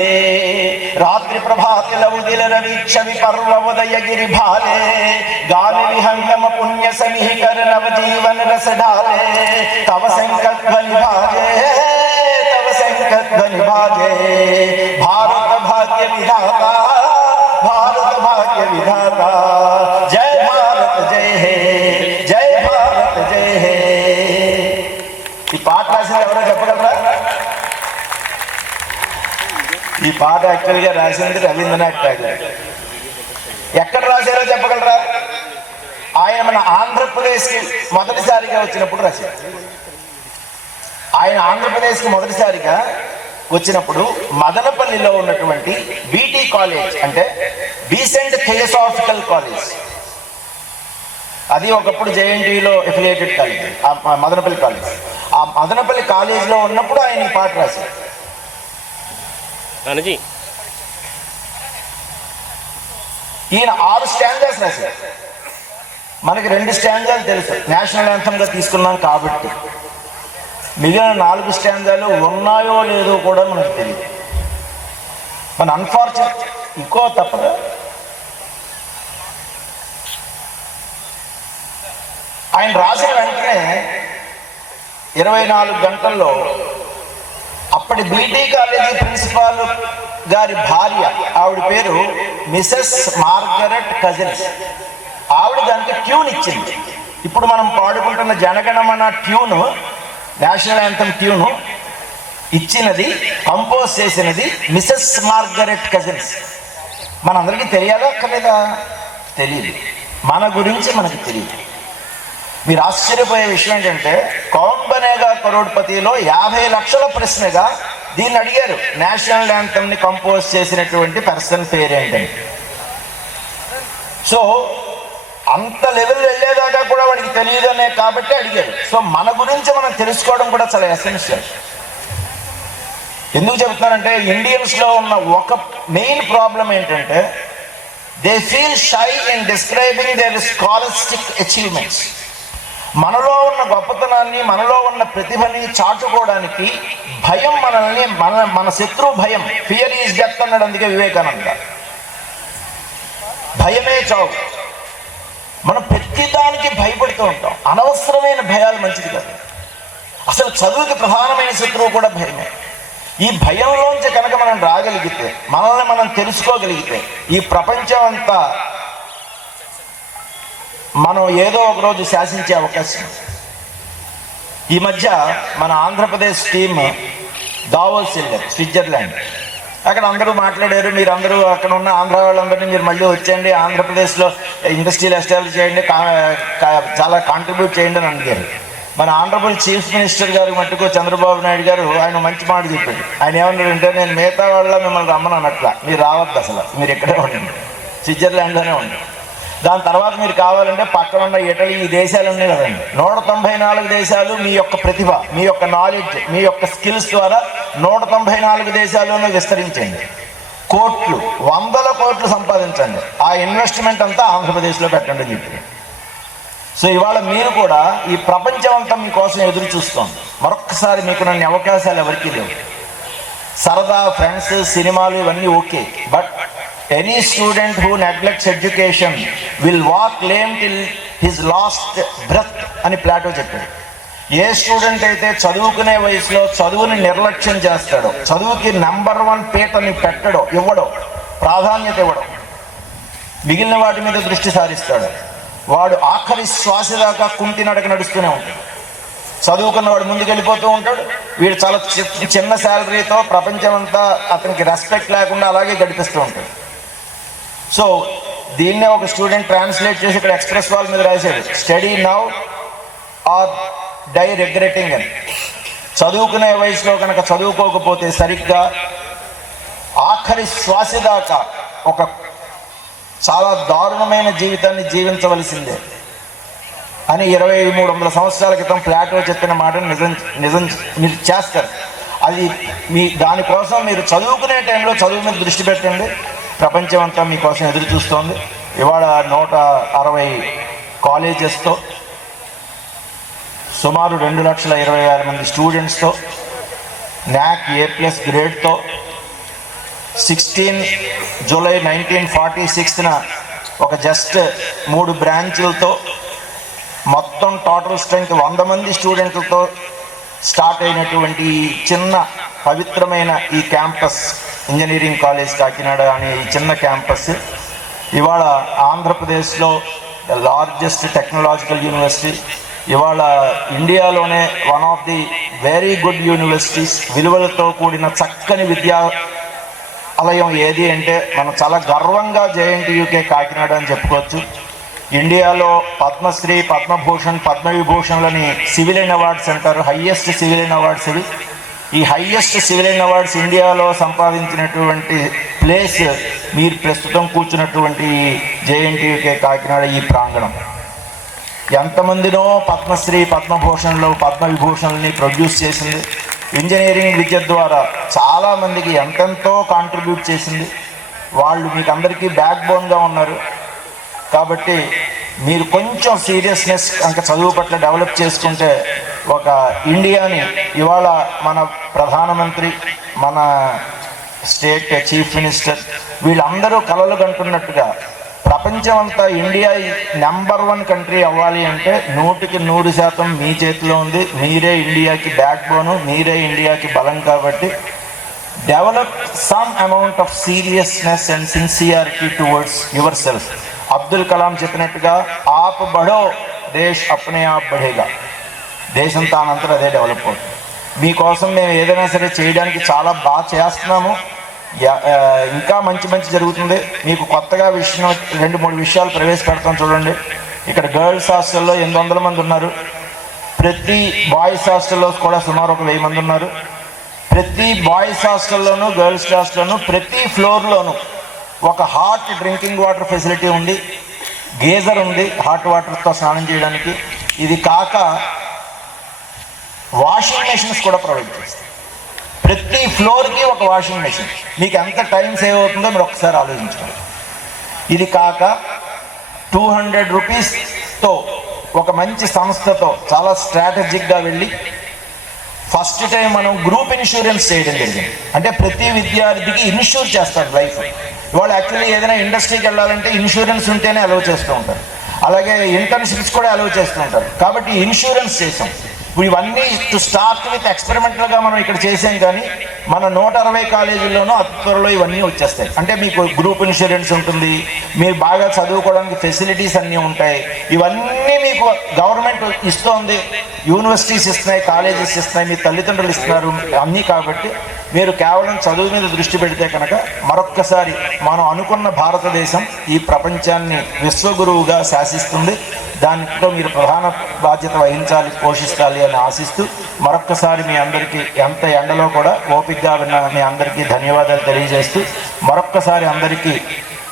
रात्रि प्रभाति लवुदिल रवीक्ष विपर्व उदय गिरि भाले गान विहंगम पुण्य समीकर नव जीवन रस ढाले तव संकट ध्वनि भाजे भारत भाग्य विधाता जय भारत जय हे जय भारत जय हे. ఈ పాట రాసింది ఎవరో చెప్పగలరా? ఈ పాట యాక్చువల్గా రాసింది రవీంద్రనాథ్ ఠాగూర్. ఎక్కడ రాశారో చెప్పగలరా? ఆయన మన ఆంధ్రప్రదేశ్కి మొదటిసారిగా వచ్చినప్పుడు రాశారు. ఆయన ఆంధ్రప్రదేశ్కి మొదటిసారిగా వచ్చినప్పుడు మదనపల్లిలో ఉన్నటువంటి బీటీ కాలేజ్, అంటే బీసెంట్ థియోసాఫికల్ కాలేజ్, అది ఒకప్పుడు జేఎన్టీయూలో ఎఫిలియేటెడ్ కాలేజ్, మదనపల్లి కాలేజ్. ఆ మదనపల్లి కాలేజ్లో ఉన్నప్పుడు ఆయన ఈ పాట రాశారు. ఈయన 6 స్టాంజాస్ రాశారు. మనకి 2 స్టాంజాలు తెలుసు, నేషనల్ యాంథమ్గా తీసుకున్నాం కాబట్టి. మిగిలిన 4 స్టాంజాలు ఉన్నాయో లేదో కూడా మనకు తెలియదు. మన అన్ఫార్చునేట్ ఇంకో తప్పదు. ఆయన రాసిన వెంటనే 24 గంటల్లో అప్పటి బీటీ కాలేజీ ప్రిన్సిపాల్ గారి భార్య, ఆవిడ పేరు మిసెస్ మార్గరెట్ కజిన్స్, ఆవిడ దానికి ట్యూన్ ఇచ్చింది. ఇప్పుడు మనం పాడుకుంటున్న Janaganamana tune, national anthem tune ఇచ్చినది, కంపోజ్ చేసినది మిసెస్ మార్గరెట్ కజిన్స్. మనందరికీ తెలియాలా అక్కర్లేదా? తెలియదు. మన గురించి మనకు తెలియదు. మీరు ఆశ్చర్యపోయే విషయం ఏంటంటే, కౌన్ బనేగా కరోడ్పతిలో 50 లక్షల ప్రశ్నగా దీన్ని అడిగారు, నేషనల్ యాంథమ్ని కంపోజ్ చేసినటువంటి పర్సన్ పేరేంటని. సో అంత లెవెల్ వెళ్ళేదాకా కూడా వాడికి తెలియదు అనే కాబట్టి అడిగారు. సో మన గురించి మనం తెలుసుకోవడం కూడా చాలా ఎసెన్షియల్. ఎందుకు చెప్తున్నానంటే, ఇండియన్స్లో ఉన్న ఒక మెయిన్ ప్రాబ్లం ఏంటంటే, they feel shy in describing their scholastic achievements. మనలో ఉన్న గొప్పతనాన్ని, మనలో ఉన్న ప్రతిభని చాటుకోవడానికి భయం మనల్ని, మన శత్రు భయం, ఫియర్ ఈజ్ డెత్ అన్నాడు అందుకే వివేకానంద. భయమే చావు. మనం ప్రతిదానికి భయపడుతూ ఉంటాం. అనవసరమైన భయాలు మంచిది కాదు. అసలు చదువుకి ప్రధానమైన శత్రువు కూడా భయమే. ఈ భయంలోంచి కనుక మనం రాగలిగితే, మనల్ని మనం తెలుసుకోగలిగితే, ఈ ప్రపంచం అంతా మనం ఏదో ఒక రోజు శాసించే అవకాశం. ఈ మధ్య మన ఆంధ్రప్రదేశ్ టీమ్ దావోస్ వెళ్ళారు, స్విట్జర్లాండ్. అక్కడ అందరూ మాట్లాడారు, మీరు అందరూ అక్కడ ఉన్న ఆంధ్ర వాళ్ళందరినీ మీరు మళ్ళీ వచ్చేయండి, ఆంధ్రప్రదేశ్లో ఇండస్ట్రీలు ఎస్టాబ్లిష్ చేయండి, చాలా కాంట్రిబ్యూట్ చేయండి అని అడిగారు. మన ఆనరబుల్ చీఫ్ మినిస్టర్ గారు మట్టుకు చంద్రబాబు నాయుడు గారు ఆయన మంచి మాట చెప్పాడు. ఆయన ఏమన్నాడంటే, నేను మిగతా వాళ్ళ మిమ్మల్ని రమ్మని అన్నట్ల, మీరు రావద్దు, అసలు మీరు ఇక్కడే ఉండండి, స్విట్జర్లాండ్లోనే ఉండండి. దాని తర్వాత మీరు కావాలంటే పక్కన ఉన్న ఇటలీ, ఈ దేశాలన్నీ కదండి, 194 దేశాలు మీ యొక్క ప్రతిభ, మీ యొక్క నాలెడ్జ్, మీ యొక్క స్కిల్స్ ద్వారా 194 దేశాల్లోనే విస్తరించండి. కోట్లు, 100 కోట్లు సంపాదించండి. ఆ ఇన్వెస్ట్మెంట్ అంతా ఆంధ్రప్రదేశ్లో పెట్టండి అని చెప్పి. సో ఇవాళ మీరు కూడా ఈ ప్రపంచం అంతా మీకోసం ఎదురు చూస్తోంది. మరొక్కసారి మీకు నన్ను అవకాశాలు ఎవరికీ లేవు. సరదా, ఫ్రెండ్స్, సినిమాలు ఇవన్నీ okay, but any student who neglects education will walk lame till his last breath అని ప్లాటో చెప్పాడు. ఏ స్టూడెంట్ అయితే చదువుకునే వయసులో చదువుని నిర్లక్ష్యం చేస్తాడో, చదువుకి నెంబర్ 1 పీటని పెట్టడో, ఇవ్వడో, ప్రాధాన్యత ఇవ్వడం, మిగిలిన వాటి మీద దృష్టి సారిస్తాడు, వాడు ఆఖరి శ్వాస దాకా కుంటి నడక నడుస్తూనే ఉంటాడు. చదువుకున్నవాడు ముందుకు వెళ్ళిపోతూ ఉంటాడు, వీడు చాలా చిన్న శాలరీతో ప్రపంచం అంతా అతనికి రెస్పెక్ట్ లేకుండా అలాగే గడిపిస్తూ ఉంటాడు. సో దీన్నే ఒక స్టూడెంట్ ట్రాన్స్లేట్ చేసి ఇక్కడ ఎక్స్ప్రెస్ వాల్ మీద రాశాడు, study now or die regretting అని. చదువుకునే వయసులో కనుక చదువుకోకపోతే సరిగ్గా ఆఖరి శ్వాస దాకా ఒక చాలా దారుణమైన జీవితాన్ని జీవించవలసిందే అని 2300 సంవత్సరాల క్రితం ప్లాటో చెప్పిన మాటను నిజం మీరు చేస్తారు. అది దానికోసం మీరు చదువుకునే టైంలో చదువు మీద దృష్టి పెట్టండి. ప్రపంచం అంతా మీకోసం ఎదురు చూస్తోంది. ఇవాళ 160 కాలేజెస్తో సుమారు 2,20,000 మంది స్టూడెంట్స్తో NAC A+ గ్రేడ్తో 16 జూలై 1946న ఒక జస్ట్ 3 బ్రాంచులతో మొత్తం టోటల్ స్ట్రెంగ్త్ 100 మంది స్టూడెంట్లతో స్టార్ట్ అయినటువంటి చిన్న పవిత్రమైన ఈ క్యాంపస్, ఇంజనీరింగ్ కాలేజ్ కాకినాడ అనే ఈ చిన్న క్యాంపస్ ఇవాళ ఆంధ్రప్రదేశ్లో లార్జెస్ట్ టెక్నాలజికల్ యూనివర్సిటీ. ఇవాళ ఇండియాలోనే one of the very good universities. విలువలతో కూడిన చక్కని విద్యాలయం ఏది అంటే మనం చాలా గర్వంగా JNTUK కాకినాడ అని చెప్పుకోవచ్చు. ఇండియాలో పద్మశ్రీ, పద్మభూషణ్, పద్మవిభూషణ్లని సివిలియన్ అవార్డ్స్ అంటారు. హయ్యెస్ట్ సివిలియన్ అవార్డ్స్ ఇవి. ఈ హయ్యెస్ట్ సివిలియన్ అవార్డ్స్ ఇండియాలో సంపాదించినటువంటి ప్లేస్ మీరు ప్రస్తుతం కూర్చున్నటువంటి JNTUK కాకినాడ ఈ ప్రాంగణం. ఎంతమందినో పద్మశ్రీ, పద్మభూషణ్లు, పద్మవిభూషణ్లని ప్రొడ్యూస్ చేసింది. ఇంజనీరింగ్ విద్య ద్వారా చాలామందికి ఎంతెంతో కాంట్రిబ్యూట్ చేసింది. వాళ్ళు మీకు అందరికీ బ్యాక్ బోన్గా ఉన్నారు. కాబట్టి మీరు కొంచెం సీరియస్నెస్ కనుక చదువు పట్ల డెవలప్ చేసుకుంటే ఒక ఇండియాని ఇవాళ మన ప్రధానమంత్రి, మన స్టేట్ చీఫ్ మినిస్టర్ వీళ్ళందరూ కలలు కంటున్నట్టుగా ప్రపంచం అంతా ఇండియా నెంబర్ 1 కంట్రీ అవ్వాలి అంటే 100% మీ చేతిలో ఉంది. మీరే ఇండియాకి బ్యాక్ బోను, మీరే ఇండియాకి బలం. కాబట్టి develop some amount of seriousness and sincerity towards your self. Abdul Kalam చెప్పినట్టుగా ఆప్ బఢో దేశ్ అప్నే ఆప్ బఢేగా. దేశం తానంతటా అదే డెవలప్ అవుతుంది. మీకోసం మేము ఏదైనా సరే చేయడానికి చాలా బాగా చేస్తున్నాము. ఇంకా మంచి జరుగుతుంది. మీకు కొత్తగా 2-3 విషయాలు ప్రవేశపెడతాం చూడండి. ఇక్కడ గర్ల్స్ హాస్టల్లో 800 మంది ఉన్నారు. ప్రతి బాయ్స్ హాస్టల్లో కూడా సుమారు ఒక 1000 మంది ఉన్నారు. ప్రతి బాయ్స్ హాస్టల్లోనూ గర్ల్స్ హాస్టల్లోనూ ప్రతి ఫ్లోర్లోనూ ఒక హాట్ డ్రింకింగ్ వాటర్ ఫెసిలిటీ ఉంది. గేజర్ ఉంది హాట్ వాటర్తో స్నానం చేయడానికి. ఇది కాక వాషింగ్ మెషిన్స్ కూడా ప్రొవైడ్ చేస్తాం. ప్రతి ఫ్లోర్కి ఒక వాషింగ్ మెషిన్. మీకు ఎంత టైం సేవ్ అవుతుందో మీరు ఒకసారి ఆలోచించుకోండి. ఇది కాక 200 రూపీస్తో ఒక మంచి సంస్థతో చాలా స్ట్రాటజిక్గా వెళ్ళి ఫస్ట్ టైం మనం గ్రూప్ ఇన్సూరెన్స్ చేయడం జరిగింది. అంటే ప్రతి విద్యార్థికి ఇన్సూర్ చేస్తారు లైఫ్. ఇవాళ యాక్చువల్లీ ఏదైనా ఇండస్ట్రీకి వెళ్ళాలంటే ఇన్సూరెన్స్ ఉంటేనే అలౌ చేస్తూ ఉంటారు. అలాగే ఇంటర్న్షిప్స్ కూడా అలౌ చేస్తూ ఉంటారు. కాబట్టి ఇన్సూరెన్స్ చేసాం. ఇప్పుడు ఇవన్నీ టు స్టార్ట్ విత్ ఎక్స్పెరిమెంటల్గా మనం ఇక్కడ చేసాం. కానీ మన 160 కాలేజీల్లోనూ అతి త్వరలో ఇవన్నీ వచ్చేస్తాయి. అంటే మీకు గ్రూప్ ఇన్సూరెన్స్ ఉంటుంది, మీరు బాగా చదువుకోవడానికి ఫెసిలిటీస్ అన్నీ ఉంటాయి. ఇవన్నీ మీకు గవర్నమెంట్ ఇస్తోంది, యూనివర్సిటీస్ ఇస్తున్నాయి, కాలేజెస్ ఇస్తున్నాయి, మీ తల్లిదండ్రులు ఇస్తున్నారు అన్నీ. కాబట్టి మీరు కేవలం చదువు మీద దృష్టి పెడితే కనుక మరొక్కసారి మనం అనుకున్న భారతదేశం ఈ ప్రపంచాన్ని విశ్వగురువుగా శాసిస్తుంది. దాంట్లో మీరు ప్రధాన బాధ్యత వహించాలి, పోషించాలి అని ఆశిస్తూ మరొక్కసారి మీ అందరికీ ఎంత ఎండలో కూడా ఓపికగా విన్న మీ అందరికీ ధన్యవాదాలు తెలియజేస్తూ మరొక్కసారి అందరికీ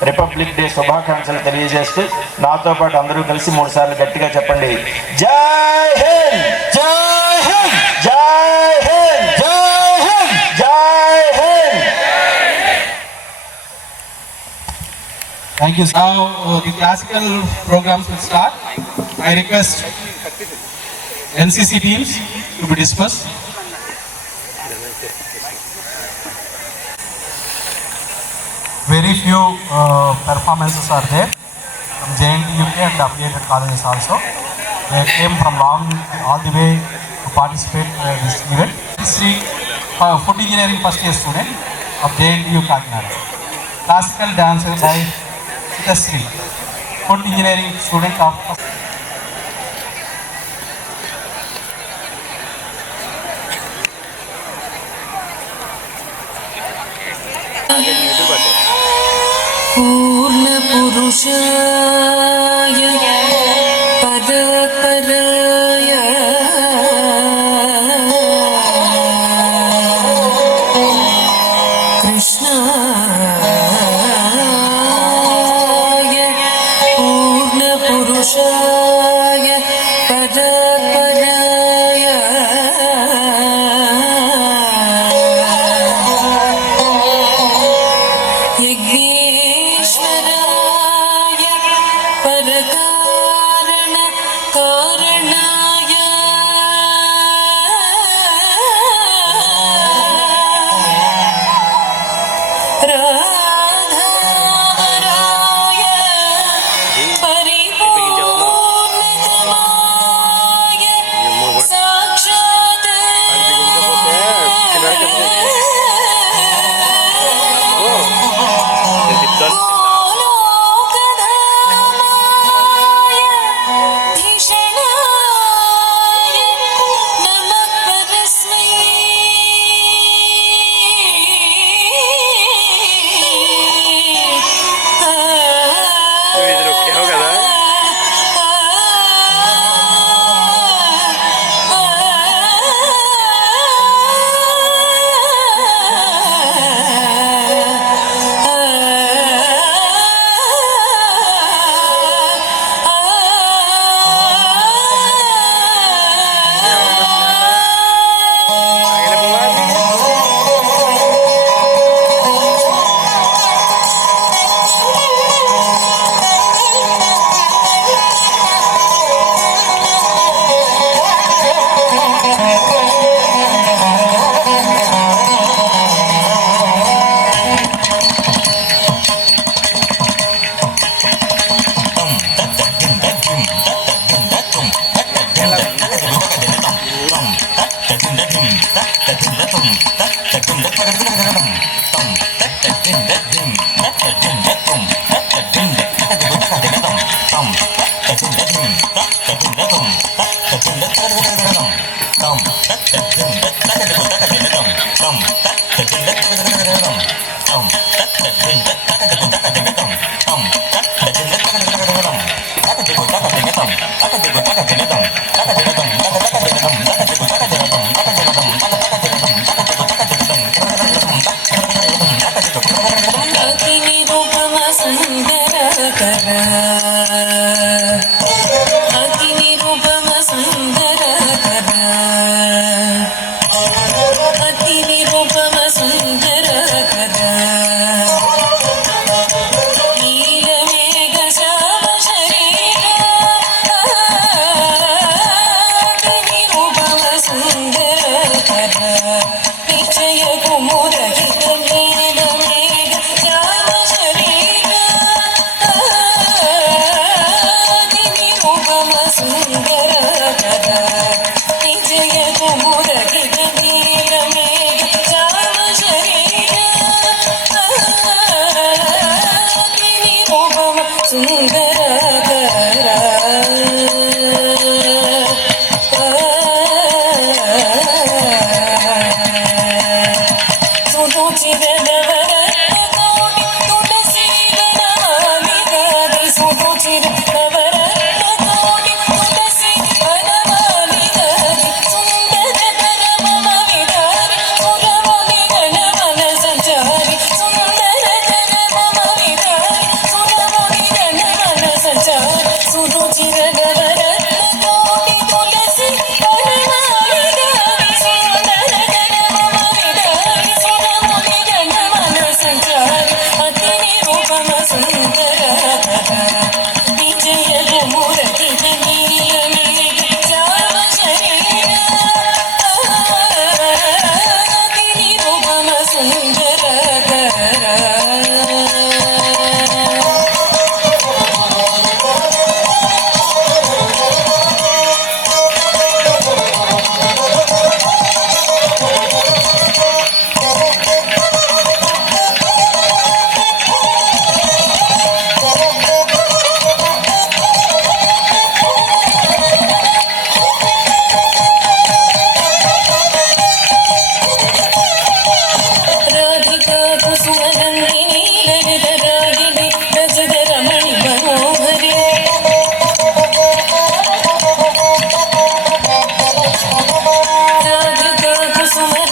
రిపబ్లిక్ డే శుభాకాంక్షలు తెలియజేస్తూ నాతో పాటు అందరూ కలిసి 3 సార్లు గట్టిగా చెప్పండి, జై హింద్, జై హింద్, జై హింద్, జై హింద్, జై Hind. Thank you. Now the classical programs will start. I request NCC teams to be dispersed. Very few performances are there from JNTUK and affiliated colleges also. They came from long all the way to participate in this event. Sri food engineering first year student of JNTU Kakinada. Classical dancer by Sri, food engineering student of पूर्ण पुरुषाय परापराय कृष्णाय पूर्णपुरुषाय परापराय यज्ञेश्वराय परकारण कारणाय राधावराय परिपूर्णतमाय साक्षात् गोलोकधामाय धिषणाय नमः परस्मै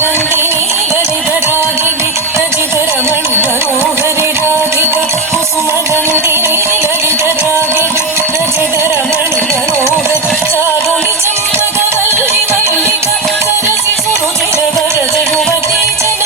कुसुमगन्धिनी ललितरागिनि रजितरमणि मनोहरि राधिका कुसुमगन्धिनी ललितरागिनि रजितरमणि मनोहरि चारुणि चम्पकवल्लि मल्लिका सरसि सुरुचिर वरद युवती जन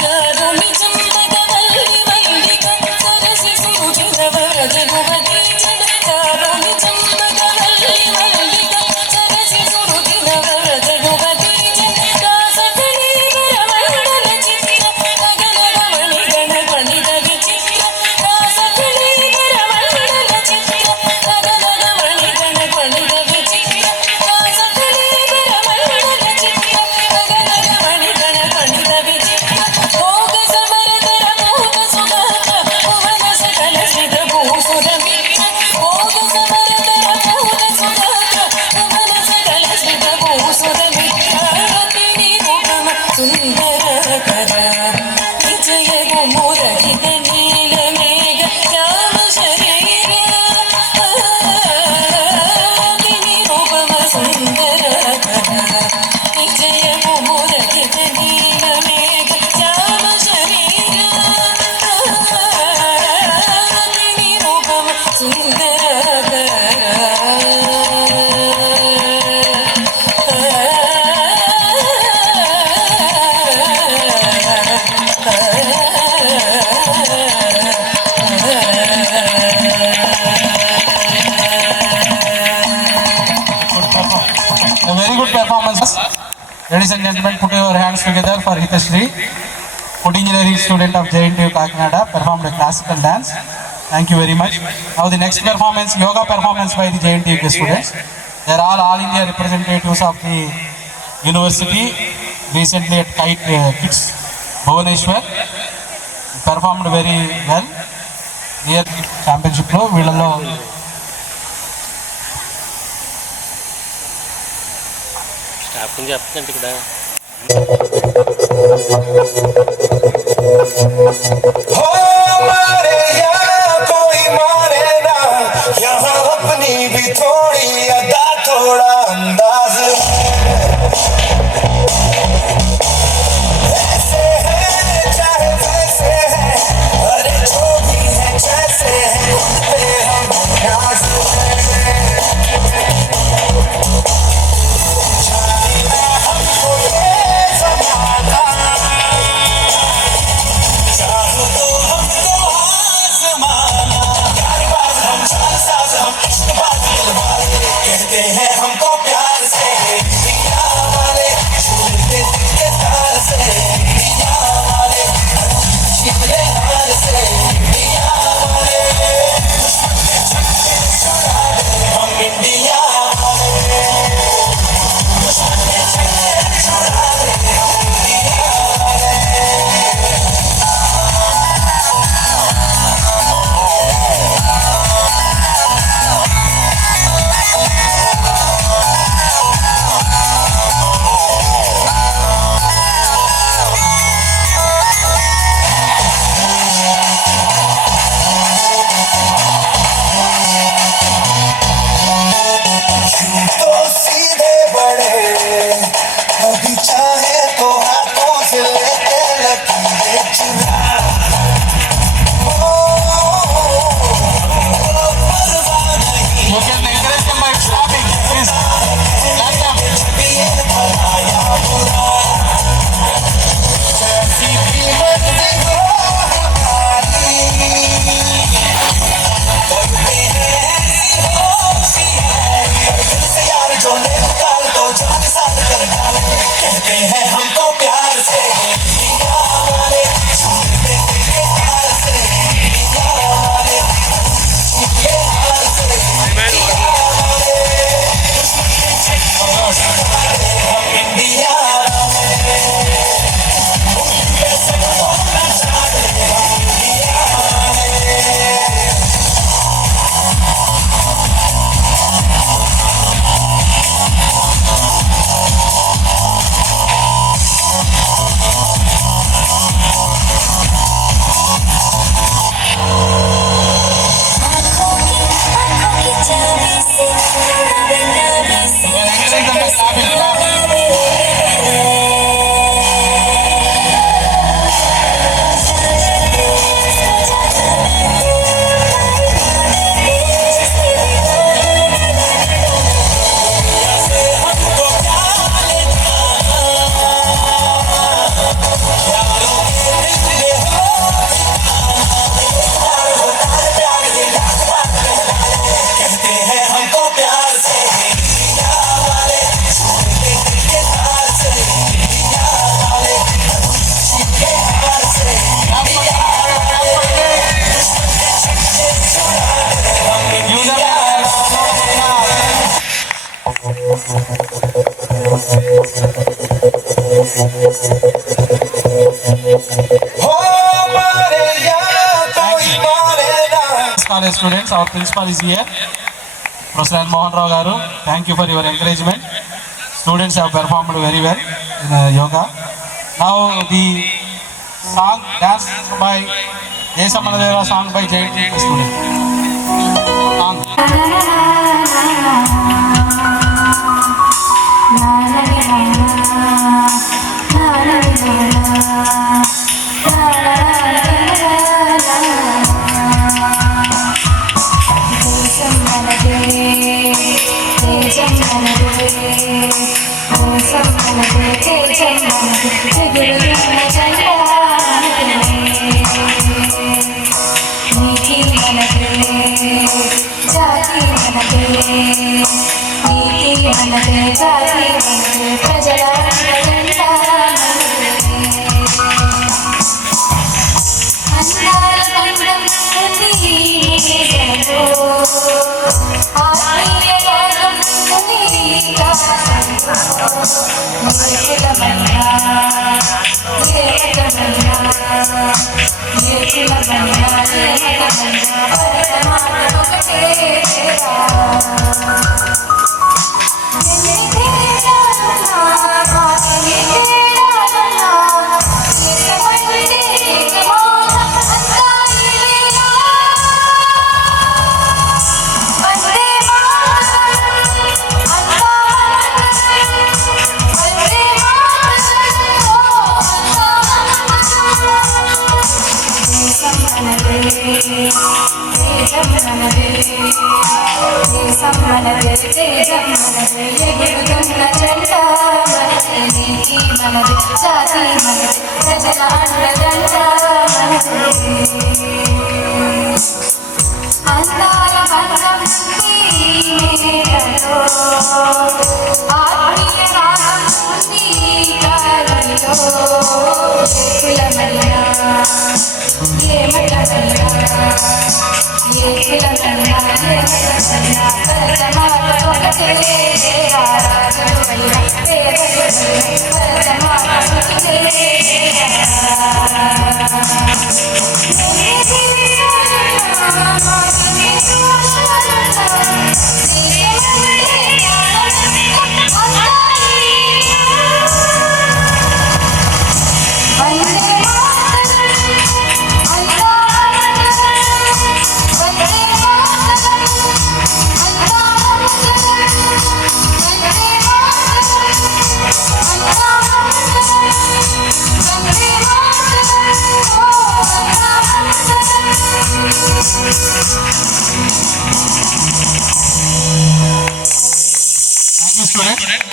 चारुणि चम्पकवल्लि मल्लिका सरसि सुरुचिर वरद युवती जन चारुणि चम्पकवल्लि मल्लिका सरसि सुरुचिर वरद युवती जन दासकली वरमण्डल चित्र गगन रमणि गण गणित विचित्र दासकली वरमण्डल चित्र गगन रमणि गण गणित विचित्र दासकली वरमण्डल चित्र गगन रमणि गण गणित विचित्र भोग समरतर मोह सुगात्र भुवन सकल स्मित भूसुर मित्र भोग समरतर मोह सुगात्र भुवन सकल स्मित भूसुर मित्र रति निरूपम सुंदर कर विजय गुमुरहित नील मेघ श्याम शरीर रति निरूपम सुंदर कर विजय गुमुरहित नील मेघ श्याम शरीर रति निरूपम सुंदर A very good performance. Ladies and gentlemen, put your hands together for Hitashri, food engineering student of JNTU Kakinada, performed a classical dance. Thank you very much. Now the next performance, yoga performance by the JNTU students. They are all India representatives of the university. Recently at Kite Kids Bhubaneswar, performed very well. Near championship lo వీళ్ళలో staff చెప్తుందంటే ఇక్కడ हो हमारे यहाँ कोई माने ना, यहाँ अपनी भी थोड़ी अदा थोड़ा अंदाज ऐसे है चाहे वैसे है, अरे जो भी है जैसे है खुद पे हम न्याज है। जाने ना हमको ये ज़माना, चाहो तो हमको आज़माना, प्यारबाज़ हम चालसाज़ हम इश्क़बाज़ दिलवाले, कहते हैं हमको प्यार से दिया वाले, छूते दिल के तार से दिया वाले, छिपले हार से दिया वाले, दुश्मन के छक्के छुड़ा दे हम इंडिया वाले, दुश्मन के छक्के छुड़ा दे हम इंडिया वाले। यूं तो सीधे बड़े, कभी चाहे तो हाथों से लेके लकीरें चुरा। ओ, परवाह नहीं, you can encourage them by clapping, please. Clap them. भी ये भलाया बुरा, जैसी भी मर्जी हो हमारी, करते हैं ऐसी होशियारी, दिल से यार जो ले निकाल दो जान साथ कर डाल, कहते हैं हमको प्यार से दिया वाले, छूते दिल के तार से दिया वाले, छिपे हार से दिया वाले, दुश्मन के छक्के छुड़ा दे हम इंडिया वाले, उनके सबको नचा दे हम इंडिया वाले। College students, our principal is here, Professor Mohan Rao Garu. Thank you for your encouragement. Students have performed very well in yoga. Now the song dance by Desamanadeva song by Jayant student.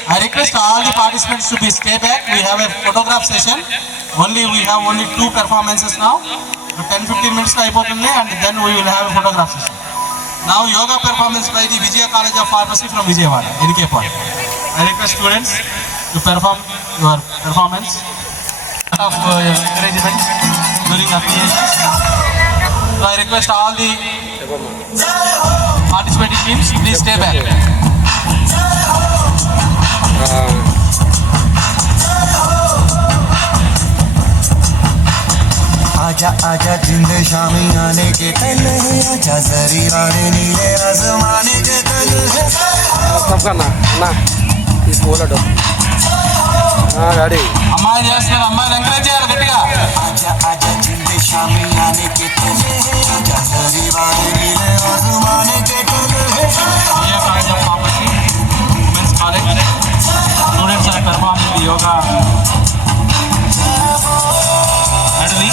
I request all the participants to be stay back. We have a photograph session. We have only 2 performances now. 10-15 minutes అయిపోతుంది, and then we will have a photograph session. Now yoga performance by the Vijaya College of Pharmacy from Vijayawada, NK Point. I request students to perform your performance of encouragement during affiliations. So I request all the participating teams, please stay back. आजा आजा जिंद शामी आने के तले आजा जरी वाले नीले आसमाने के तले सबका ना పోలడు రెడీ అమ్మాయి చేస్తున్నారు, అమ్మాయిని ఎంకరేజ్ చేయాలి గట్టిగా. आजा आजा जिंद शामी आने के तले आजा जरी वाले नीले आसमाने के तले Vijaya College of Pharmacy, Women's College. Students are performing the yoga medley.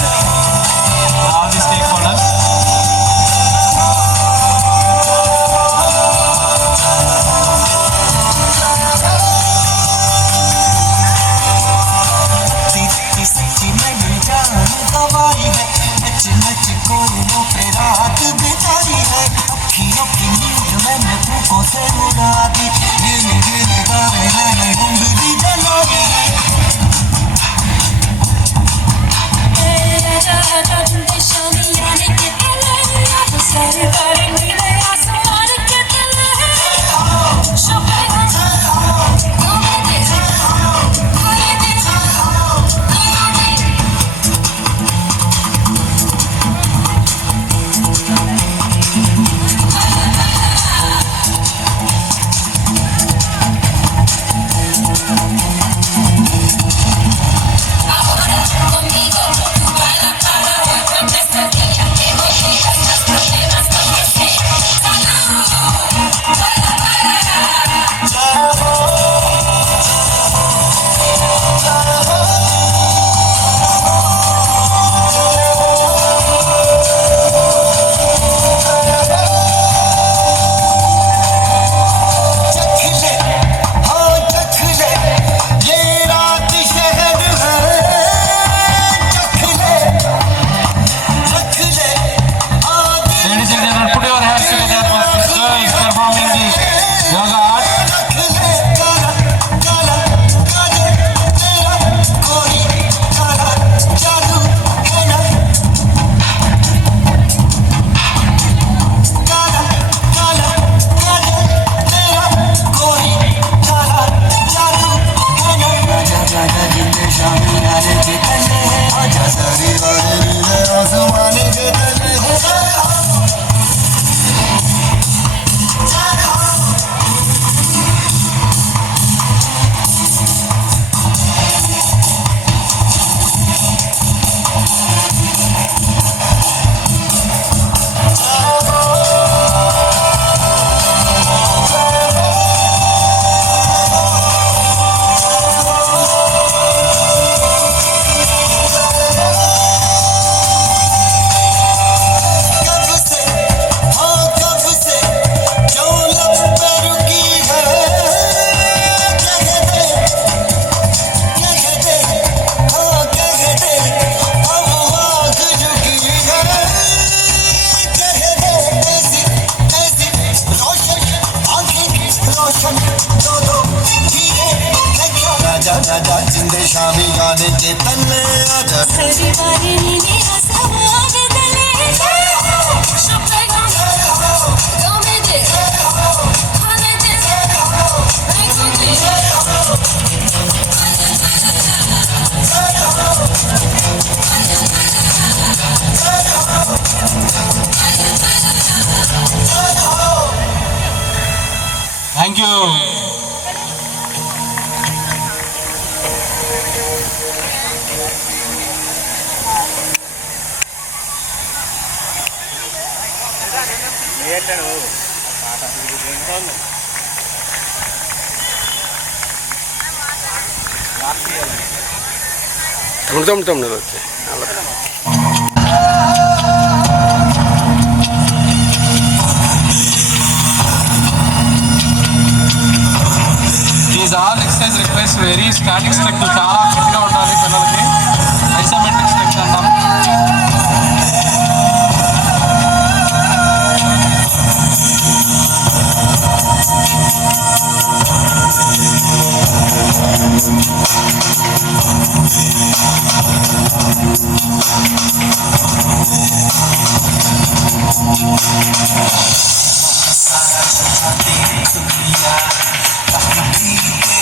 All the stakeholders. आजा जिंदे शामी गाने चेतन में आजा Thank you. These all exercise requires very static strength చాలా గట్టిగా ఉండాలి పిల్లలకి ఐసోమెట్రిక్ స్ట్రెంగ్త్ అంటాం.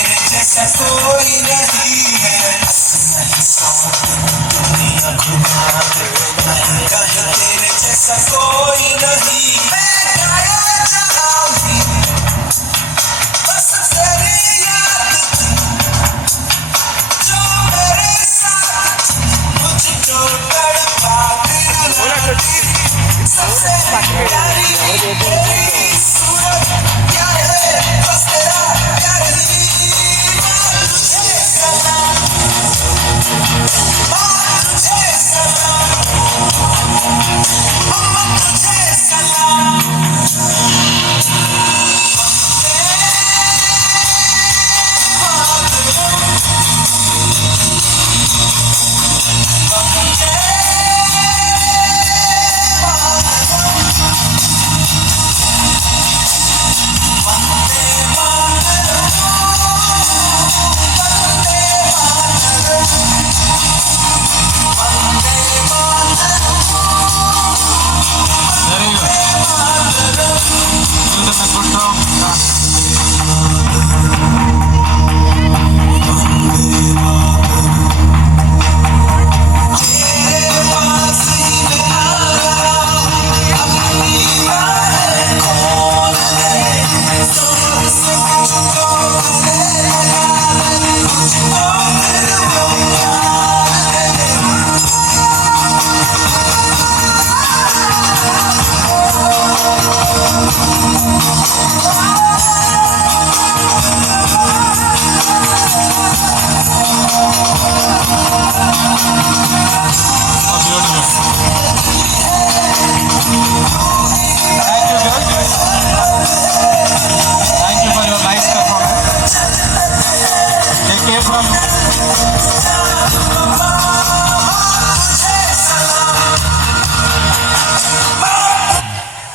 कोई नहीं है दुनिया घुमा दे कहीं तेरे जैसा कोई नहीं मैं गाया चला भी बस तेरी याद थी जो मेरे साथ मुझको तड़पा दिलाती सबसे प्यारी तेरी सूरत क्या है बस तेरा प्यार ही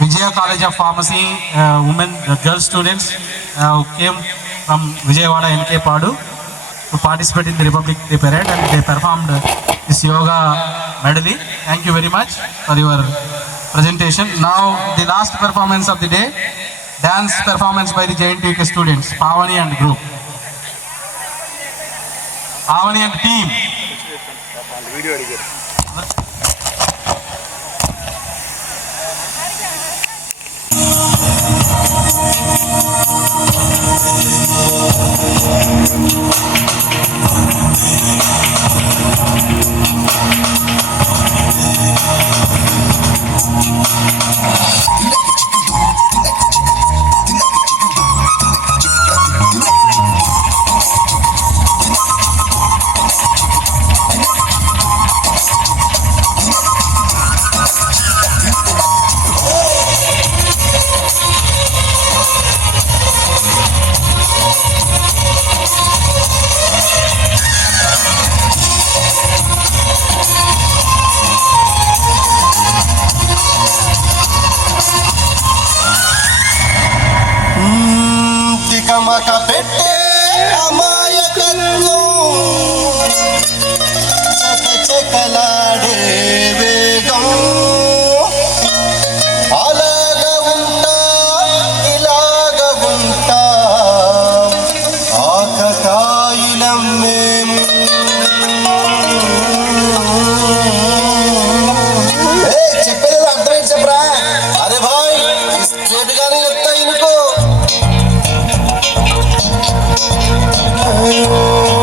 Vijaya College of Pharmacy, women, girl students who came from Vijayawada NK Padu to participate in the Republic Day Parade, and they performed this yoga medley. Thank you very much for your presentation. Now the last performance of the day, dance performance by the JNTK students, Pavani and group. Pavani and team. పెట్టే అమాయక చకచకలాడే వేగం అలాగ ఉంటా ఇలాగ ఉంటా ఆకతాయిలం మేము చెప్పేది అర్థమైంది చెప్పరా అరే భాయ్ స్ట్రేట్ గానే చెప్తా ఇనుకో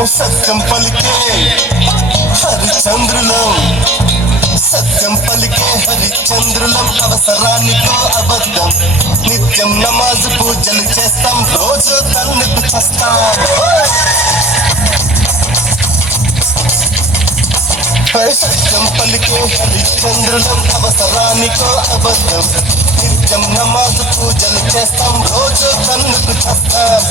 సత్యం పలికే హరిచంద్రులం సత్యం పలికే హరిచంద్రులం అవసరానికో అబద్ధం నిత్యం నమాజు పూజలు చేస్తాం రోజు తన్నుకు చేస్తాం సత్యం పలికే హరిచంద్రులం అవసరానికో అబద్ధం నిత్యం నమాజు పూజలు చేస్తాం రోజు కన్నుకు చేస్తాం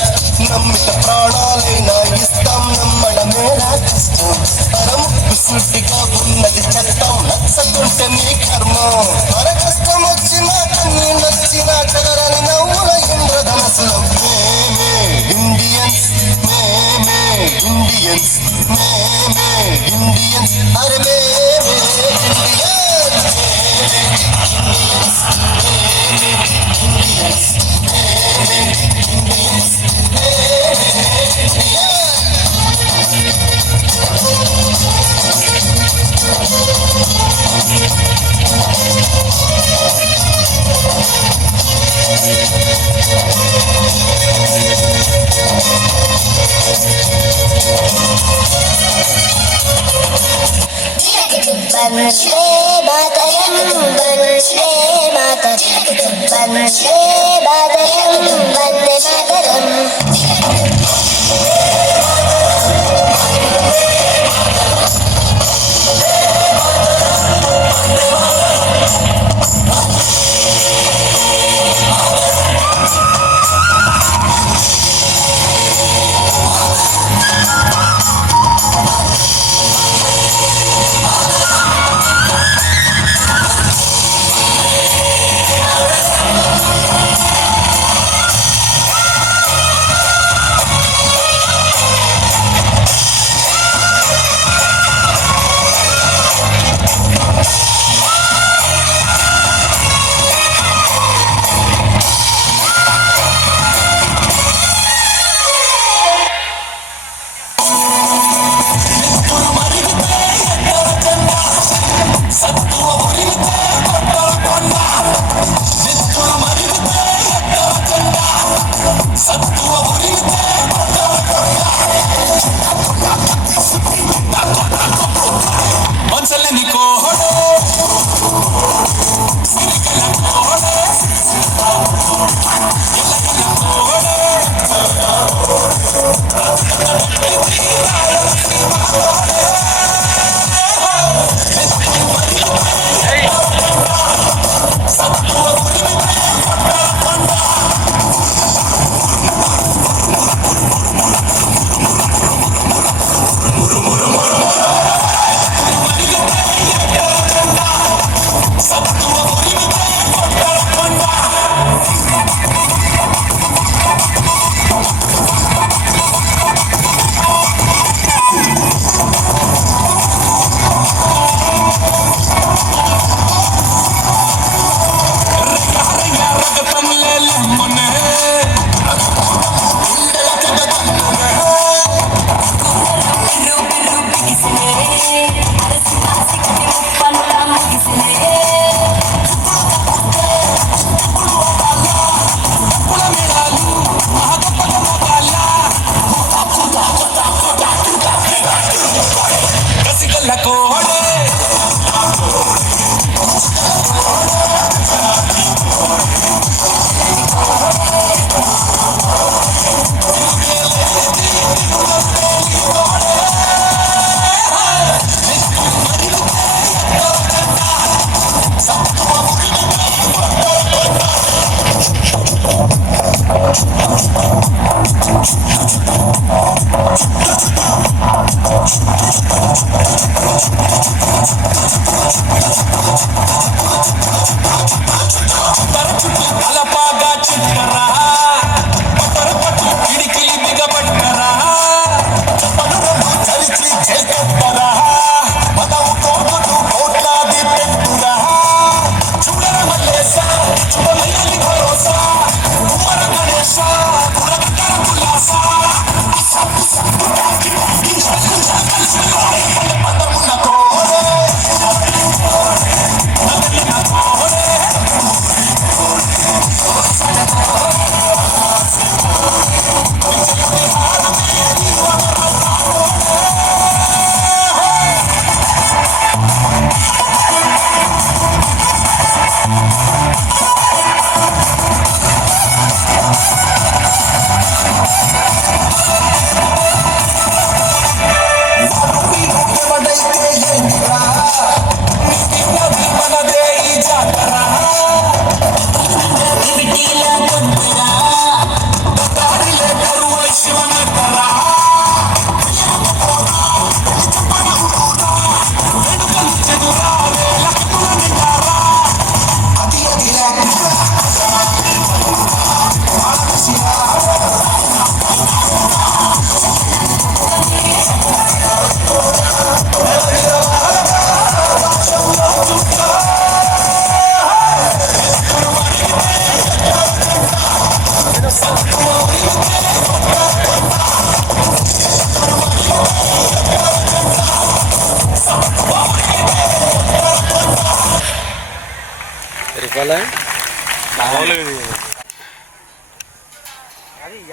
నమ్మిత ప్రాణాలైనా ఇస్తాం నమ్మడమేరా కష్టం పరముక్కు సూటిగా ఉన్నది చెత్తం నచ్చకుంటే మీ కర్మం మన కష్టం వచ్చినా కన్నీ నచ్చినా చదరని నవ్వుల ఇంద్రధనసులం మేమే ఇండియన్స్ మేమే ఇండియన్స్ మేమే ఇండియన్స్ అరే మేమే वंदे मातरम वंदे मातरम वंदे मातरम वंदे मातरम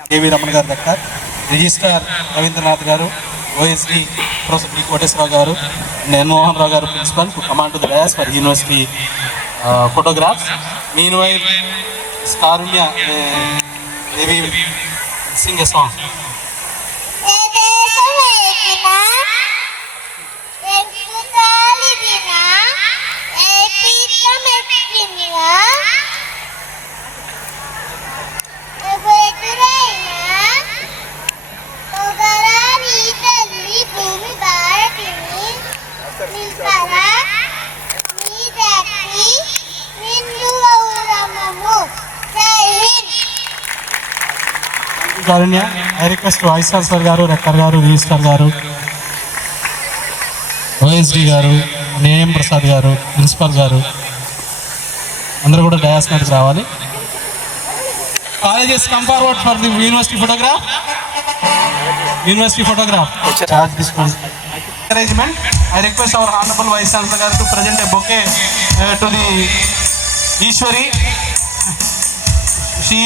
కేవీ రమణ గారు డాక్టర్, రిజిస్ట్రార్ రవీంద్రనాథ్ గారు, ఓఎస్డి ప్రొఫెసర్ బి కోటేశ్వరరావు గారు, ఎన్ Mohan Rao garu principal to command to the dais for university photographs. Meanwhile, Karunya maybe sing a song. Karunya, I request vice chancellor garu, rector garu, registrar garu, OSD garu, నేఎం ప్రసాద్ గారు, principal గారు అందరూ కూడా డయాస్ మీదకి రావాలి. Colleges come forward for the university photograph. University photograph charge తీసుకోండి. Arrangement. I request our honorable vice chancellor to present a bouquet to the Ishwari. She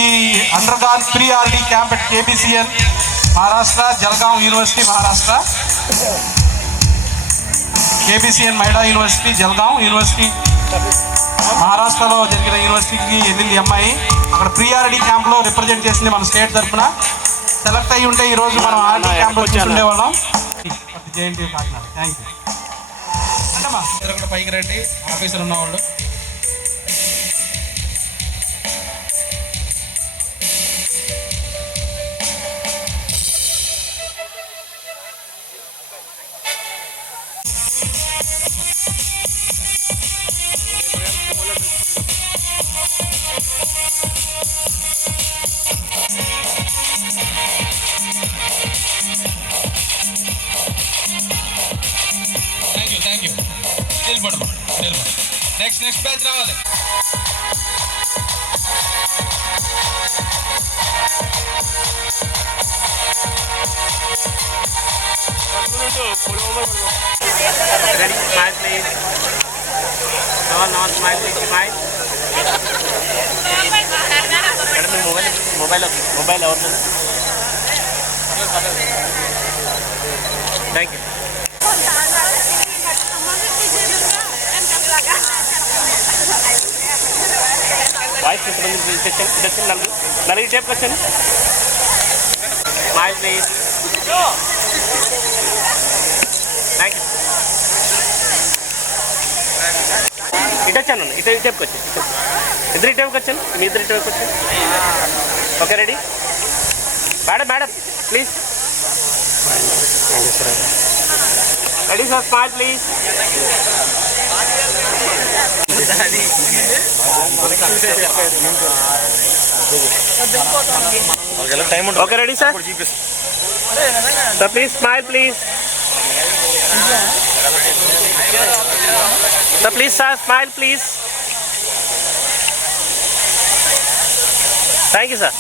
undergone pre-RD camp at KBCN, Maharashtra, Jalgaon University, Maharashtra. KBCN Maida University, Jalgaon University, మహారాష్ట్రలో జరిగిన యూనివర్సిటీకి వెళ్ళింది అమ్మాయి. అక్కడ ప్రీ-RD క్యాంప్లో represent చేసింది మన స్టేట్ తరఫున. సెలెక్ట్ అయ్యి ఉంటే ఈరోజు మనం ఆర్డీ క్యాంప్లో చూసుండేవాళ్ళం. జేఎన్టీ కాకినాడ. Thank you. అంటమ్మా ఇద్దరు కూడా పైకి రండి, ఆఫీసర్ ఉన్నవాళ్ళు. Thank you. నిలబడమ్మా, నిలబడు. నెక్స్ట్ బ్యాచ్ రావాలి. Ready? Smile, please. No, smile, please. Smile. Mobile out. Thank you. Vice President, Nalgi tape question. Smile, please. Thank you. ఇటు వచ్చాను, ఇటు టేప్కి వచ్చి ఇద్దరు టేప్కి వచ్చాను, మీ ఇద్దరు టేప్కి వచ్చాను. Okay, ready? Madam please. Ready sir, smile please. Okay, ready sir. Sir please smile please. So please sir, smile please. Thank you sir.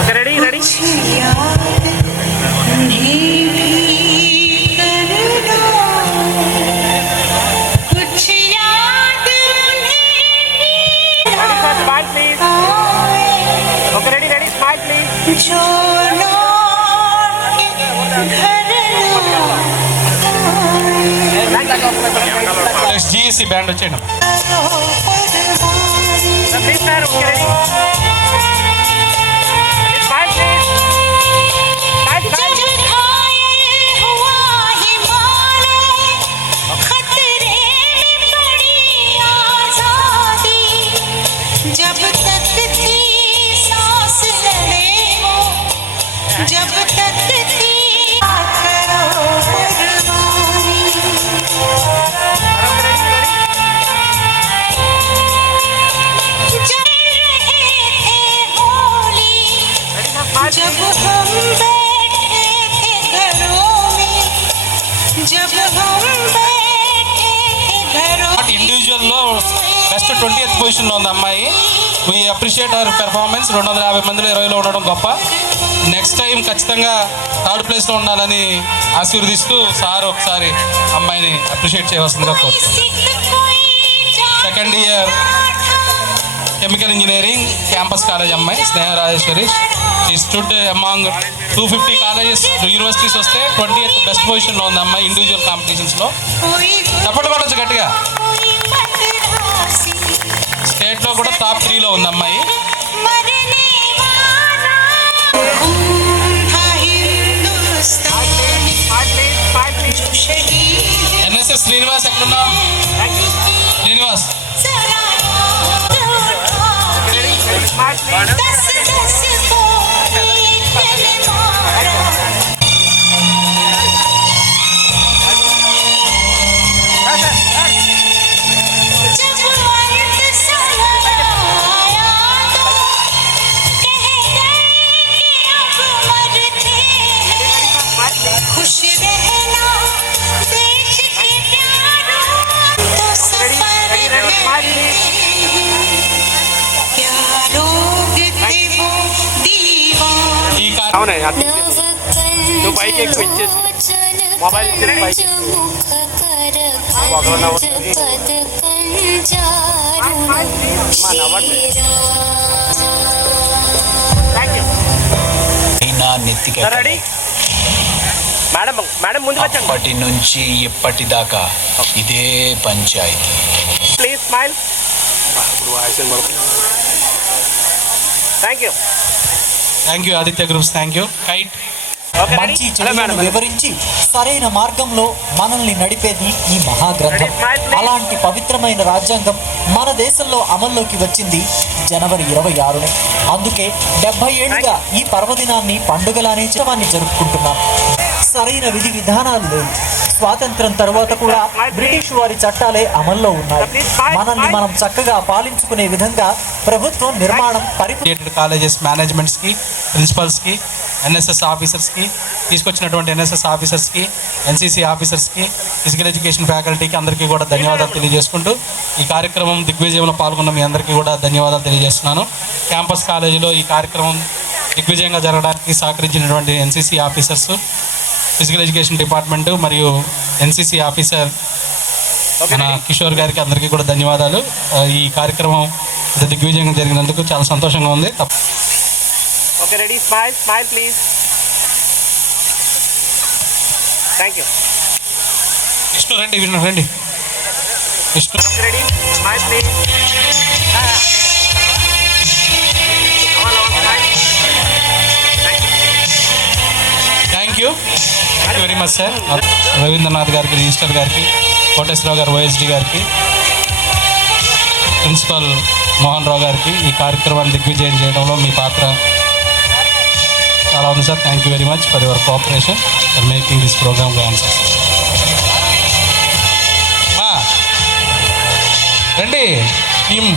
Okay, ready? Smile please. Okay, ready? Smile please. GSC band వచ్చేయండి. Please sir, okay, ready? Smile please. जब तक थी सांस लड़े हो, जब तक थी करो कुर्बानी, जब रहे थे होली, जब हम बैठे थे घरों में, जब हम बैठे थे घरों में, इंडिविजुअल బెస్ట్ 20th పొజిషన్లో ఉంది అమ్మాయి. We appreciate hour performance. 250 మందిలో 20లో ఉండడం గొప్ప. నెక్స్ట్ టైం ఖచ్చితంగా 3rd ప్లేస్లో ఉండాలని ఆశీర్వదిస్తూ సార్ ఒకసారి అమ్మాయిని అప్రిషియేట్ చేయవలసిందిగా కోరుతున్నాను. 2nd year chemical engineering campus college అమ్మాయి స్నేహ రాజేశ్వరి. ఈ స్టూడ్ అమాంగ్ 250 కాలేజెస్ యూనివర్సిటీస్ వస్తే 20th బెస్ట్ పొజిషన్లో ఉంది అమ్మాయి ఇండివిజువల్ కాంపిటీషన్స్లో. చప్పట్లు కొట్టచ్చు గట్టిగా. స్టేట్లో కూడా టాప్ 3లో ఉంది అమ్మాయి. ఎన్ఎస్ఎస్ శ్రీనివాస్ ఎక్కడున్నావు? శ్రీనివాస్ खुश रहना देश के प्यारों तो सफर क्या लोग थे वो दीवाने ఈ అవునా నువ్వు పైకి ఎక్కువ ఇచ్చేసి మొబైల్ ఇచ్చేసి పైకి రెడీ మేడం మేడం ముందుకు వచ్చండి. అప్పటి నుంచి ఇప్పటిదాకా ఇదే పంచాయతీ. Please smile. Thank you. Thank you Aditya groups. Thank you. కైట్ మంచి చెడులను వివరించి సరైన మార్గంలో మనల్ని నడిపేది ఈ మహాగ్రంథం. అలాంటి పవిత్రమైన రాజ్యాంగం మన దేశంలో అమల్లోకి వచ్చింది జనవరి 26నే. అందుకే 70 ఏళ్లుగా ఈ పర్వదినాన్ని పండుగలానే జరుపుకుంటున్నాం. సరైన విధి విధానాలు లేవు. స్వాతంత్రం తర్వాత కూడా బ్రిటిష్ వారి చట్టాలే అమల్లో ఉన్నాయి. మనల్ని మనం చక్కగా పాలించుకునే విధంగా ప్రభుత్వం నిర్మాణం కాలేజెస్ మేనేజ్మెంట్స్కి, ప్రిన్సిపల్స్కి, ఎన్ఎస్ఎస్ ఆఫీసర్స్కి, తీసుకొచ్చినటువంటి ఎన్ఎస్ఎస్ ఆఫీసర్స్కి, ఎన్సీసీ ఆఫీసర్స్కి, ఫిజికల్ ఎడ్యుకేషన్ ఫ్యాకల్టీకి అందరికీ కూడా ధన్యవాదాలు తెలియజేసుకుంటూ ఈ కార్యక్రమం దిగ్విజయంలో పాల్గొన్న మీ అందరికీ కూడా ధన్యవాదాలు తెలియజేస్తున్నాను. క్యాంపస్ కాలేజీలో ఈ కార్యక్రమం దిగ్విజయంగా జరగడానికి సహకరించినటువంటి NCC officers, physical education department మరియు ఎన్సీసీ ఆఫీసర్ మన కిషోర్ గారికి అందరికీ కూడా ధన్యవాదాలు. ఈ కార్యక్రమం దిగ్విజయంగా జరిగినందుకు చాలా సంతోషంగా ఉంది. Okay ready smile smile please. Thank you. Vishnu రండి, విష్ణు రండి. Vishnu ready smile please. Thank you very much sir. Ravindranath గారికి, రిజిస్టర్ గారికి, కోటేశ్వరరావు గారు, ఓఎస్డి గారికి, ప్రిన్సిపల్ మోహన్ రావు గారికి ఈ కార్యక్రమాన్ని దిగ్విజయం చేయడంలో మీ పాత్ర చాలా ఉంది sir. Thank you very much for your cooperation for making this programme grand success. రండి టీమ్,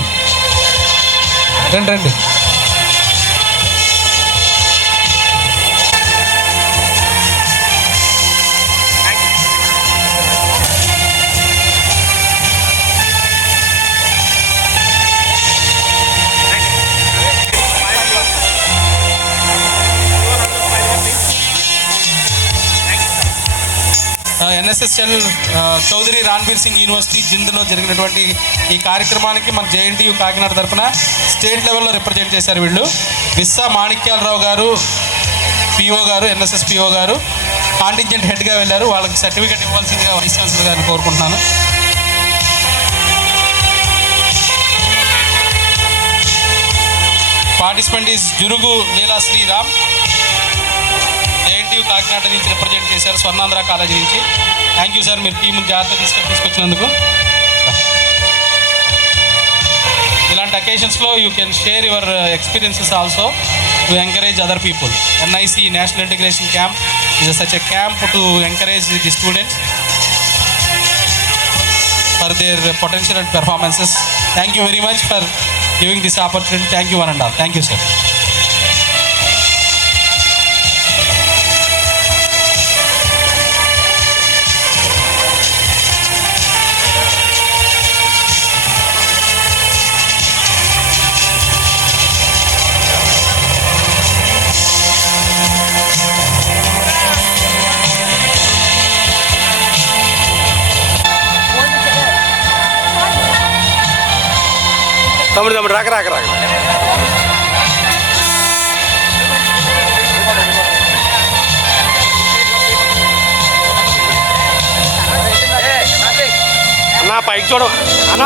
రండి రండి. ఎన్ఎస్ఎస్ఎల్ చౌదరి రాన్బీర్ సింగ్ యూనివర్సిటీ జింద్లో జరిగినటువంటి ఈ కార్యక్రమానికి మన జేఎన్టీయూ కాకినాడ తరఫున స్టేట్ లెవెల్లో రిప్రజెంట్ చేశారు వీళ్ళు. విస్సా మాణిక్యాలరావు గారు పిఓ గారు, ఎన్ఎస్ఎస్ పిఓ గారు కాంటింజెంట్ హెడ్గా వెళ్ళారు. వాళ్ళకి సర్టిఫికేట్ ఇవ్వాల్సిందిగా వైస్ ఛాన్సలర్ గారిని కోరుకుంటున్నాను. Participant is Jurugu Leela Sriram, JNTU Kakinada నుంచి రిప్రజెంట్ చేశారు, స్వర్ణాంధ్ర కాలేజీ నుంచి. థ్యాంక్ యూ సార్, మీరు టీముని జాగ్రత్త తీసుకొచ్చినందుకు. ఇలాంటి అకేషన్స్లో you can share your experiences also to encourage other people. NIC national integration camp is such a camp to encourage the students for their potential and performances. Thank you very much for giving this opportunity. Thank you one and all. Thank you sir. తమ్ముడు రాక రాక రాక అన్న పైకి చూడ అన్న